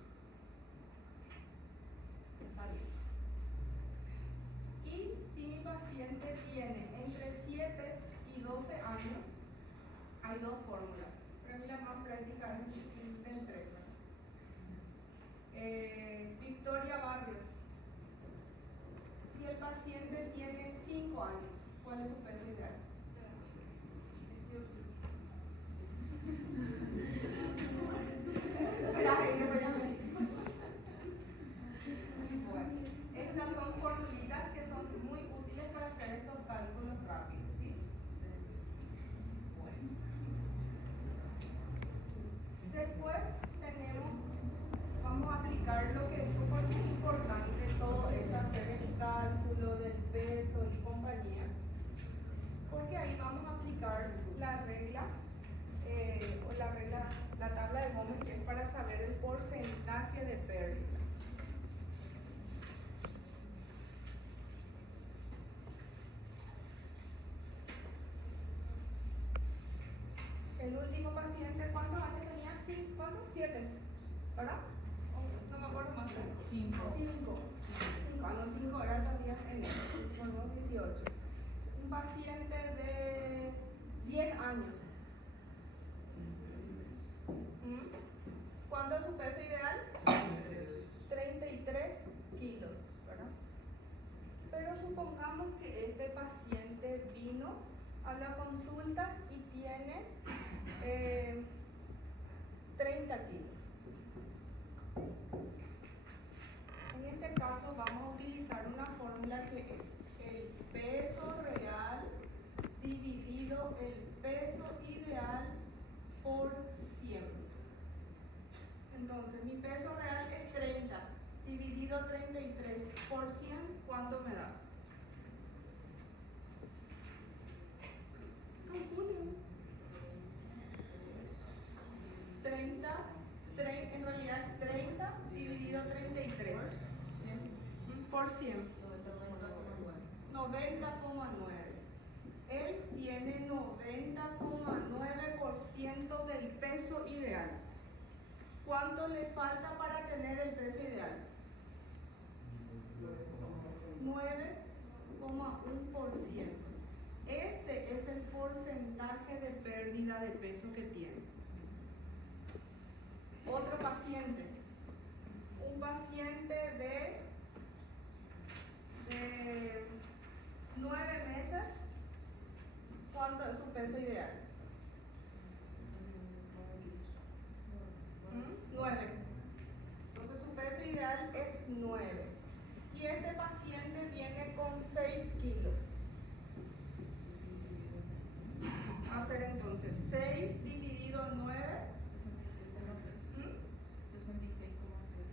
Está bien. Y si mi paciente tiene entre 7 y 12 años, hay dos fórmulas. Para mí la más práctica es del 3. Victoria Barrios. Si el paciente tiene 5 años, ¿cuál es su peso ideal? 18. Bueno, estas son formulitas que son muy útiles para hacer estos cálculos rápidos, ¿sí? Bueno. Después vamos a aplicar lo que dijo porque es importante todo esto, hacer el cálculo del peso y compañía, porque ahí vamos a aplicar la regla, la tabla de Gómez, que es para saber el porcentaje de pérdida. El último paciente, ¿cuántos años tenía? Sí, ¿cuántos? 7, ¿verdad? No me acuerdo más. 5. 5. Ah, no, 5 era todavía en el 18. Un paciente de 10 años. ¿Cuánto es su peso ideal? 33 kilos, ¿verdad? Pero supongamos que este paciente vino a la consulta y tiene 30 kilos. En este caso vamos a utilizar una fórmula que es el peso real dividido el peso ideal por 100. Entonces mi peso real es 30 dividido 33 por 100, ¿cuánto me da? Calculen. 30, en realidad 30 dividido 33 por 100. 90,9. Él tiene tiene 90,9% del peso ideal. ¿Cuánto le falta para tener el peso ideal? 9,1%. Este es el porcentaje de pérdida de peso que tiene. Otro paciente, un paciente de 9 meses, ¿cuánto es su peso ideal? 9. Entonces su peso ideal es 9. Y este paciente viene con 6 kilos. Hacer entonces 6 dividido 9.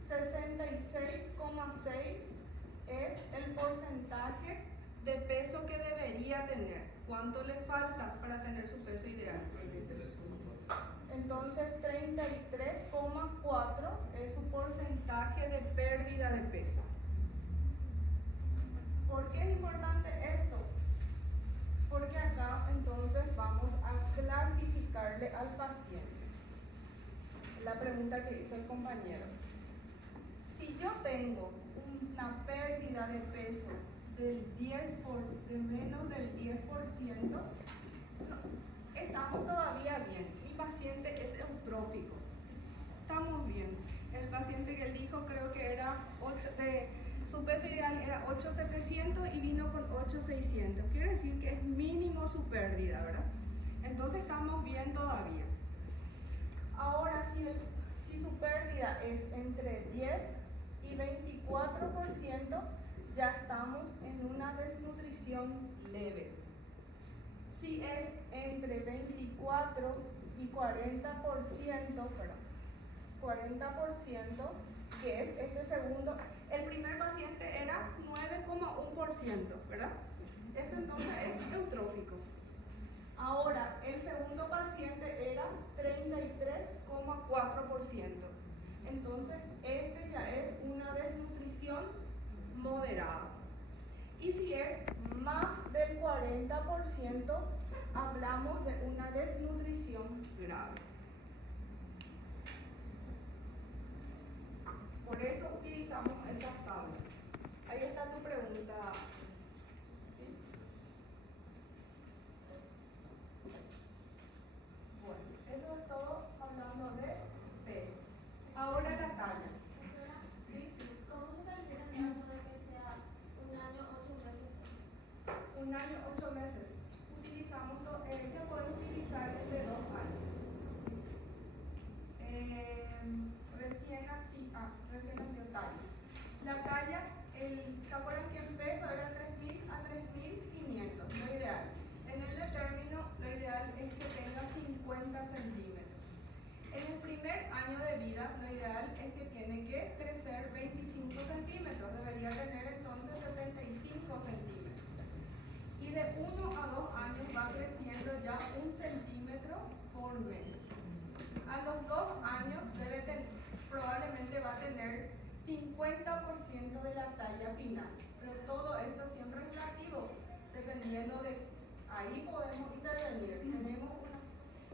66,6 es el porcentaje de peso que debería tener. ¿Cuánto le falta para tener su peso ideal? Entonces 33,4 es su porcentaje de pérdida de peso. ¿Por qué es importante esto? Porque acá entonces vamos a clasificarle al paciente. La pregunta que hizo el compañero. Si yo tengo una pérdida de peso del 10%, de menos del 10%, estamos todavía bien. Mi paciente es eutrófico. Estamos bien. El paciente que él dijo creo que era su peso ideal era 8,700 y vino con 8,600. Quiere decir que es mínimo su pérdida, ¿verdad? Entonces estamos bien todavía. Ahora, si su pérdida es entre 10 y 24%, ya estamos en una desnutrición leve. Si es entre 24 y 40%, que es este segundo, el primer paciente era 9,1%, ¿verdad? Ese entonces es eutrófico. Ahora, el segundo paciente era 33,4%. Entonces, este ya es una desnutrición moderada. Y si es más del 40%, hablamos de una desnutrición grave. Por eso utilizamos estas tablas. Ahí está tu pregunta. ¿Sí? Bueno, eso es todo hablando de peso. Ahora la talla. ¿Sí? ¿Cómo se califica en caso de que sea un año 8 meses? Un año, 8 meses. Utilizamos, este podemos utilizar el de 2 años. Recién nació talla. La talla, ¿se acuerdan que en peso era 3.000 a 3.500? Lo ideal. En el de término, lo ideal es que tenga 50 centímetros. En el primer año de vida, lo ideal es que tiene que crecer 25 centímetros. Debería tener entonces 75 centímetros. Y de 1 a 2 años va creciendo ya 1 centímetro por mes. A los 2 años probablemente va a tener 50% de la talla final. Pero todo esto siempre es relativo, dependiendo de, ahí podemos intervenir.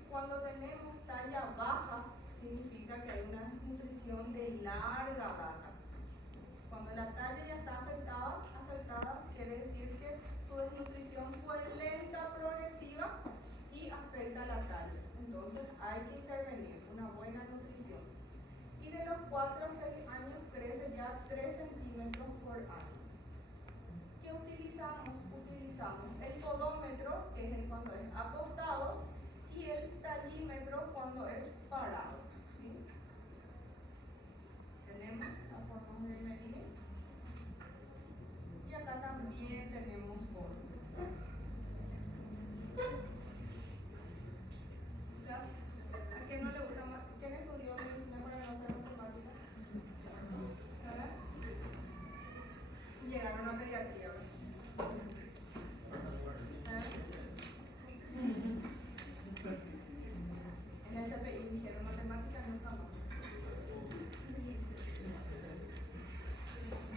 Cuando tenemos talla baja, significa que hay una desnutrición de larga data. Cuando la talla ya está afectada, quiere decir que su desnutrición fue lenta, progresiva y afecta la talla. Entonces hay que intervenir, una buena nutrición. Y de los 4 a 6 años crece ya 3 centímetros por año. ¿Qué utilizamos? Utilizamos el podómetro, que es el cuando es acostado, y el talímetro cuando es parado. ¿Sí? Tenemos la forma de medir. Y acá también tenemos formas. ¿A quién no le gusta más? ¿Quién estudió medicina para no hacer matemáticas? Llegaron a pediatría, ¿verdad? En el CPI dijeron matemáticas nunca más.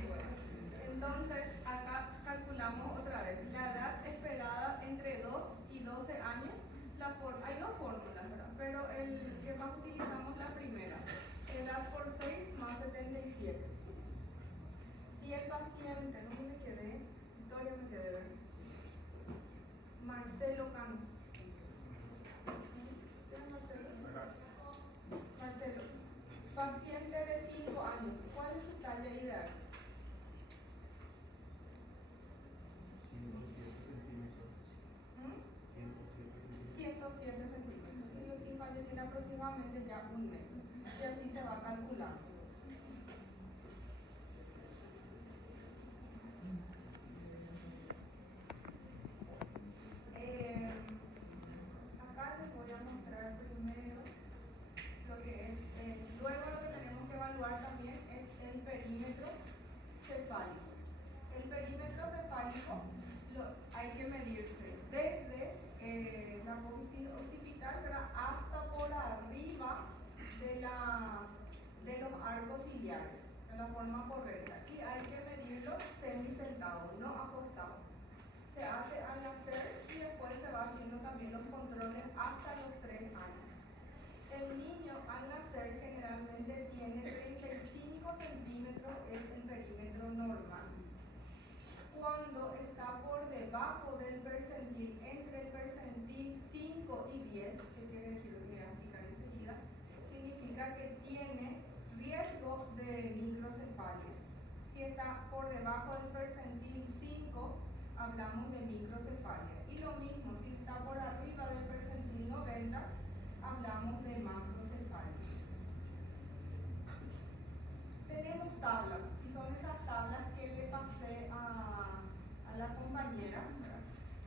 Bueno, entonces acá calculamos otra paciente de 5 años, ¿cuál es su talla ideal? 107 centímetros. Y los 5 años tiene aproximadamente ya 1 metro. Y así se va calculando. Acá les voy a mostrar primero lo que es, luego lo que tenemos que evaluar también es el perímetro cefálico. El perímetro cefálico hay que medirse desde la apófisis occipital, ¿verdad?, hasta por arriba de los arcos ciliares, de la forma correcta. Y hay que medirlo semisentado, no acostado. Se hace al nacer y después se va haciendo también los controles hasta los 3 años. El niño al nacer generalmente tiene 35 centímetros, es el perímetro normal. Cuando está por debajo del percentil, entre el percentil 5 y 10, ¿qué quiere decir? Lo voy a explicar enseguida, significa que tiene riesgo de microcefalia. Si está por debajo del percentil 5, hablamos de microcefalia. Y lo mismo, si está por arriba del percentil 90, hablamos de macrocefalia. Tenemos tablas, y son esas tablas que le pasé a la compañera, ¿verdad?,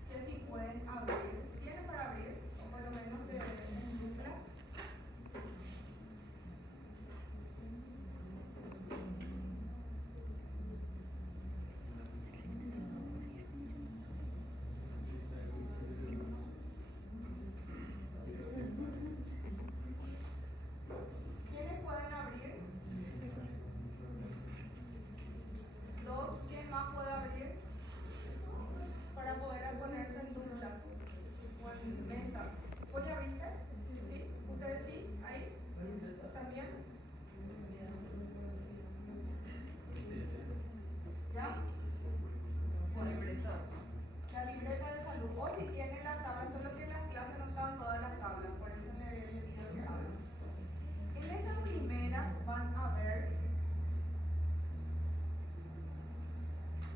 que si pueden abrir. ¿Tienen para abrir? O por lo menos de duplas. ¿Quiénes pueden abrir? ¿Dos? ¿Quién más puede abrir? Para poder ponerse en duplas o en mesas. ¿Vos ya abriste? ¿Sí? ¿Ustedes sí? ¿Ahí? ¿También? ¿Ya? La libreta de salud. Hoy sí tienen las tablas, solo que en las clases no estaban todas las tablas, por eso le pido que abran. En esa primera van a ver,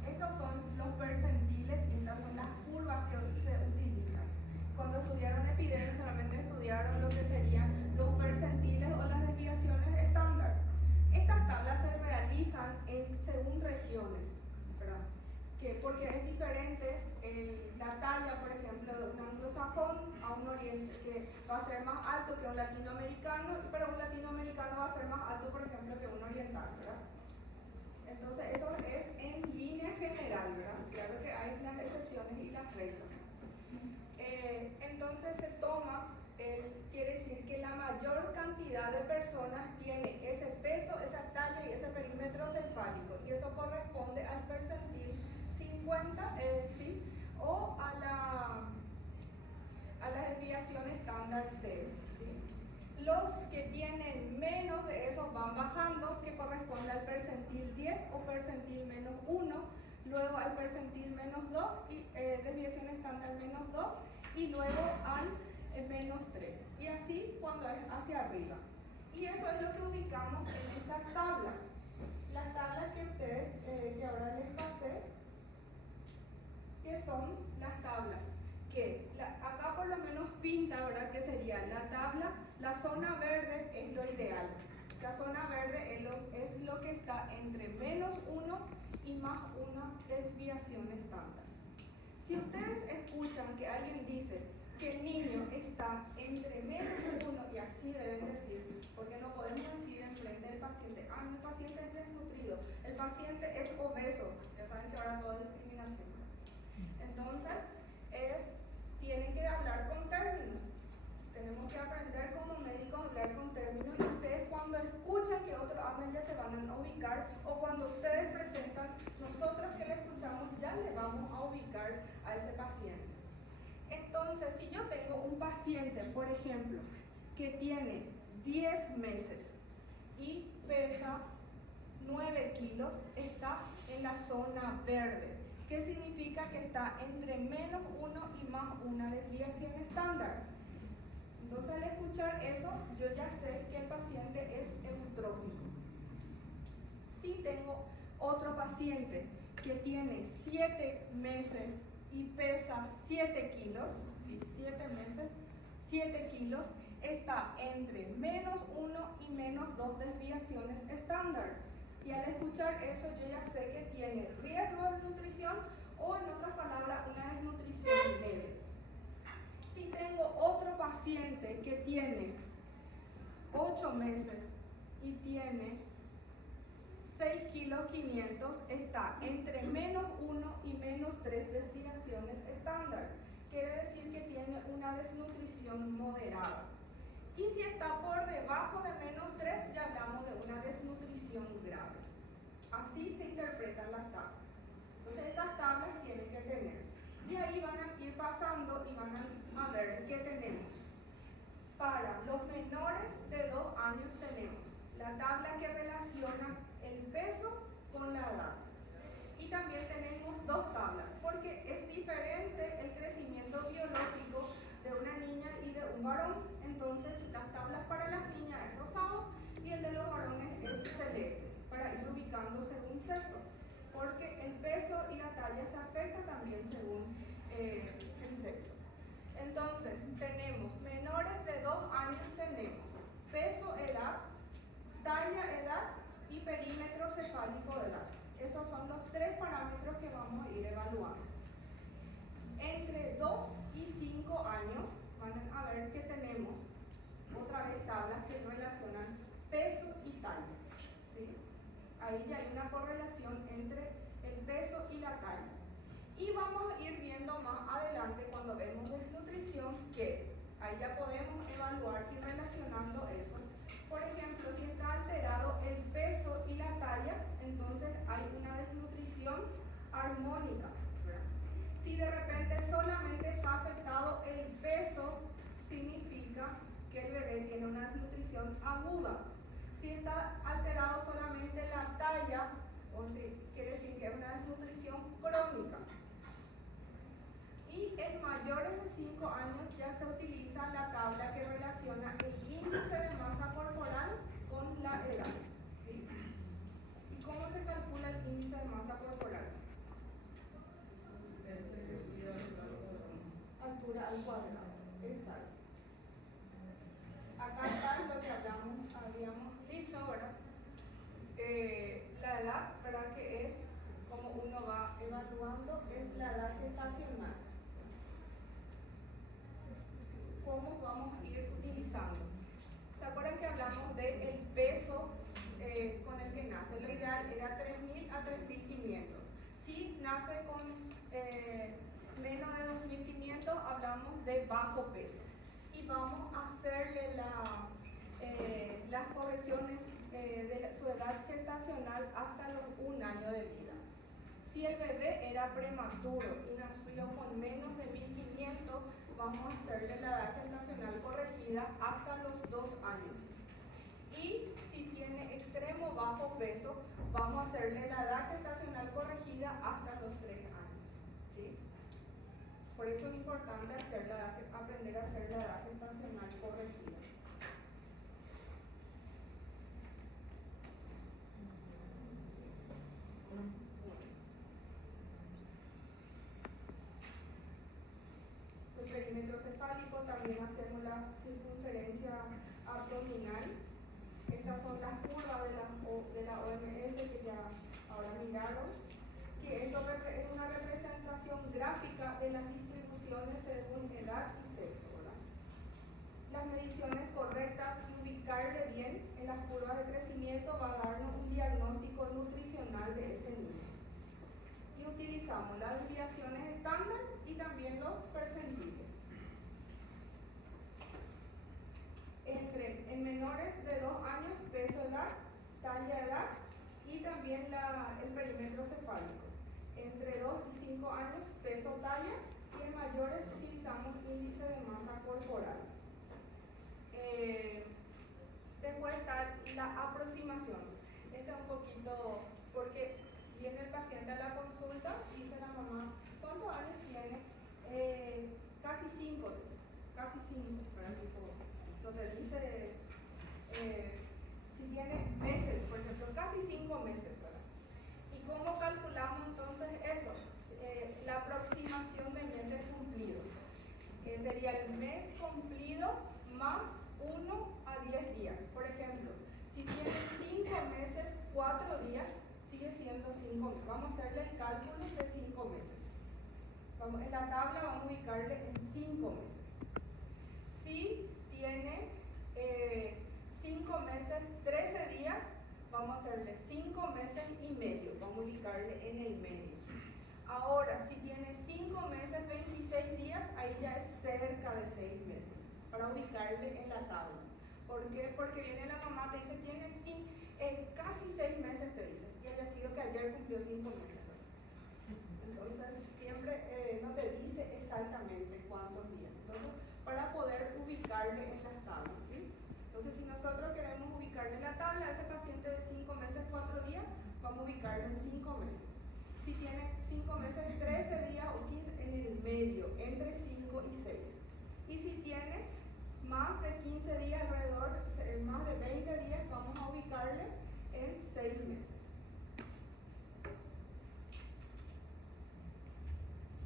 estos son los percentiles y estas son las curvas que se utilizan. Cuando estudiaron epidemias solamente estudiaron lo que serían los percentiles o las desviaciones estándar. Estas tablas se realizan según regiones, ¿verdad? Porque es diferente la talla, por ejemplo, de un anglosajón a un oriente, que va a ser más alto que un latinoamericano, pero un latinoamericano va a ser más alto, por ejemplo, que un oriental, ¿verdad? Entonces, eso es en línea general, ¿verdad? Claro que hay las excepciones y las reglas. Entonces, se toma, quiere decir que la mayor cantidad de personas tiene ese peso, esa talla y ese perímetro cefálico, y eso corresponde al percentil 50, ¿sí?, o a la desviación estándar 0, ¿sí? Los que tienen menos de esos van bajando, que corresponde al percentil 10 o percentil menos 1, luego al percentil menos 2, y desviación estándar menos 2, y luego al menos 3. Y así cuando es hacia arriba. Y eso es lo que ubicamos en estas tablas. Las tablas que ustedes, que ahora les pasé, que son las tablas que acá por lo menos pinta, ¿verdad?, que sería la tabla, la zona verde es lo ideal. La zona verde es lo que está entre menos 1 y más una desviación estándar. Si ustedes escuchan que alguien dice que el niño está entre menos 1, y así deben decir, porque no podemos decir en frente del paciente, el paciente es desnutrido, el paciente es obeso, ya saben que ahora todo es discriminación. Entonces, tienen que hablar con términos. Tenemos que aprender como médicos a hablar con términos, y ustedes cuando escuchan que otros hablan ya se van a ubicar, o cuando ustedes presentan, nosotros que le escuchamos ya le vamos a ubicar a ese paciente. Entonces, si yo tengo un paciente, por ejemplo, que tiene 10 meses y pesa 9 kilos, está en la zona verde. ¿Qué significa? Que está entre menos 1 y más una desviación estándar. Entonces, al escuchar eso, yo ya sé que el paciente es eutrófico. Si tengo otro paciente que tiene 7 meses y pesa 7 kilos, ¿sí? 7 meses, 7 kilos, está entre -1 y -2 desviaciones estándar. Y al escuchar eso, yo ya sé que tiene riesgo de desnutrición o, en otras palabras, una desnutrición leve. Si tengo otro paciente que tiene 8 meses y tiene 6 kilos 500, está entre -1 y -3 desviaciones estándar. Quiere decir que tiene una desnutrición moderada. Y si está por debajo de -3, ya hablamos de una desnutrición grave. Así se interpretan las tablas. Entonces, estas tablas tienen que tener. Y ahí van a ir pasando y van a ver qué tenemos. Para los menores de 2 años tenemos la tabla que relaciona el peso con la edad. Y también tenemos 2 tablas, porque es diferente el crecimiento biológico de una niña y de un varón. Entonces, las tablas para las niñas es rosado y el de los varones es celeste, para ir ubicando según sexo, porque el peso y la talla se afectan también según el sexo. Entonces, tenemos menores de 2 años, tenemos peso, edad, talla, edad y perímetro cefálico de edad. Esos son los 3 parámetros que vamos a ir evaluando. Entre 2 y 5 años, van a ver que tenemos otra vez tablas que relacionan peso y talla, ¿sí? Ahí ya hay una correlación entre el peso y la talla. Y vamos a ir viendo más adelante, cuando vemos desnutrición, que ahí ya podemos evaluar y relacionando eso. Por ejemplo, si está alterado el peso y la talla, entonces hay una desnutrición armónica, ¿verdad? Si de repente solamente está afectado el peso, significa que el bebé tiene una desnutrición aguda. Si está alterado solamente la talla, o si quiere decir que es una desnutrición crónica. Y en mayores de 5 años ya se utiliza la tabla que relaciona el índice de masa corporal con la edad, ¿sí? ¿Y cómo se calcula el índice de masa corporal? Altura al cuadrado, exacto. Acá está lo que habíamos dicho, ¿verdad? La edad, ¿verdad? Que es, como uno va evaluando, es la edad gestacional. ¿Cómo vamos a ir utilizando? ¿Se acuerdan que hablamos del peso con el que nace? Lo ideal era 3.000 a 3.500. Si nace con menos de 2.500, hablamos de bajo peso. Y vamos a hacerle las correcciones de su edad gestacional hasta los 1 año de vida. Si el bebé era prematuro y nació con menos de 1.500, vamos a hacerle la edad gestacional corregida hasta los 2 años. Y si tiene extremo bajo peso, vamos a hacerle la edad gestacional corregida hasta los 3 años. ¿Sí? Por eso es importante aprender a hacer la edad gestacional corregida. El perímetro cefálico, también hacemos la circunferencia abdominal. Estas son las curvas de la OMS que ya ahora miraron, que esto es una representación gráfica de las distribuciones según edad y sexo, ¿verdad? Las mediciones correctas y ubicarle bien en las curvas de crecimiento va a darnos un diagnóstico nutricional de ese niño. Y utilizamos las desviaciones estándar y también los percentiles. En menores de 2 años, peso, edad, talla, edad y también el perímetro cefálico. Entre 2 y 5 años, peso, talla, y en mayores utilizamos índice de masa corporal. Después está la aproximación. Esta es un poquito, porque viene el paciente a la consulta y dice la mamá, ¿cuántos años tiene? Casi 5, para tipo no te dice si tiene meses, por ejemplo, casi 5 meses, ¿verdad? ¿Y cómo calculamos entonces eso? La aproximación de meses cumplidos, que sería el mes cumplido más 1 a 10 días. Por ejemplo, si tiene 5 meses, 4 días, sigue siendo 5 meses. Vamos a hacerle el cálculo de 5 meses. En la tabla vamos a ubicarle en 5 meses. Si tiene 5 meses, 13 días, vamos a hacerle 5 meses y medio. Vamos a ubicarle en el medio. Ahora, si tiene 5 meses, 26 días, ahí ya es cerca de 6 meses, para ubicarle en la tabla. ¿Por qué? Porque viene la mamá, te dice, tiene casi 6 meses, te dice, y el decido que ayer cumplió 5 meses. Entonces, siempre no te dice exactamente cuántos días. Entonces, para poder ubicarle en las tablas, ¿sí? Entonces, si nosotros queremos ubicarle en la tabla a ese paciente de 5 meses, 4 días, vamos a ubicarle en 5 meses. Si tiene 5 meses, 13 días o 15, en el medio, entre 5 y 6. Y si tiene más de 15 días, alrededor, más de 20 días, vamos a ubicarle en 6 meses.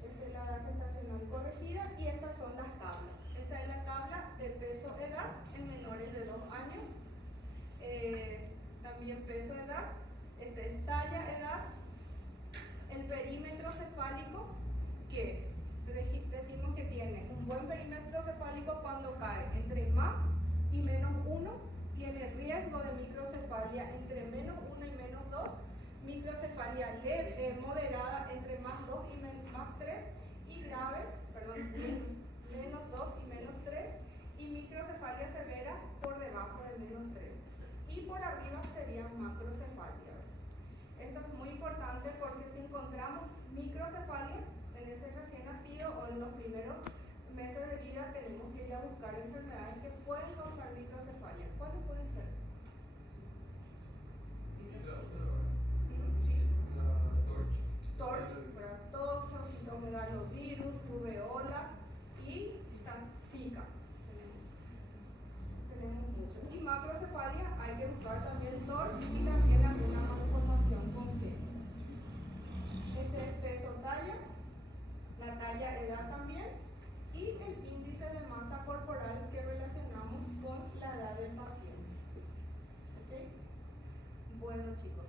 Esta es la edad gestacional corregida y estas son las tablas. Esta es la tabla de peso-edad en menores de 2 años. También peso-edad. Este es talla-edad. El perímetro cefálico, que decimos que tiene un buen perímetro cefálico cuando cae entre más y menos 1, tiene riesgo de microcefalia entre menos 1 y menos 2, microcefalia leve, moderada entre más 2 y más 3, y grave, menos 2 y menos 3, y microcefalia severa por debajo de menos 3. Y por arriba sería macrocefalia. Esto es muy importante porque si encontramos microcefalia en ese recién nacido o en los primeros meses de vida, tenemos que ir a buscar enfermedades que pueden causar microcefalia. ¿Cuáles pueden ser? TORCH, toxocitometalovirus, rubeola y Zika. Tenemos muchos. Y macrocefalia hay que buscar también TORCH y también alguna malformación congénita. Este es peso-talla, la talla-edad también, y el índice de masa corporal que relacionamos con la edad del paciente. ¿Okay? Bueno, chicos.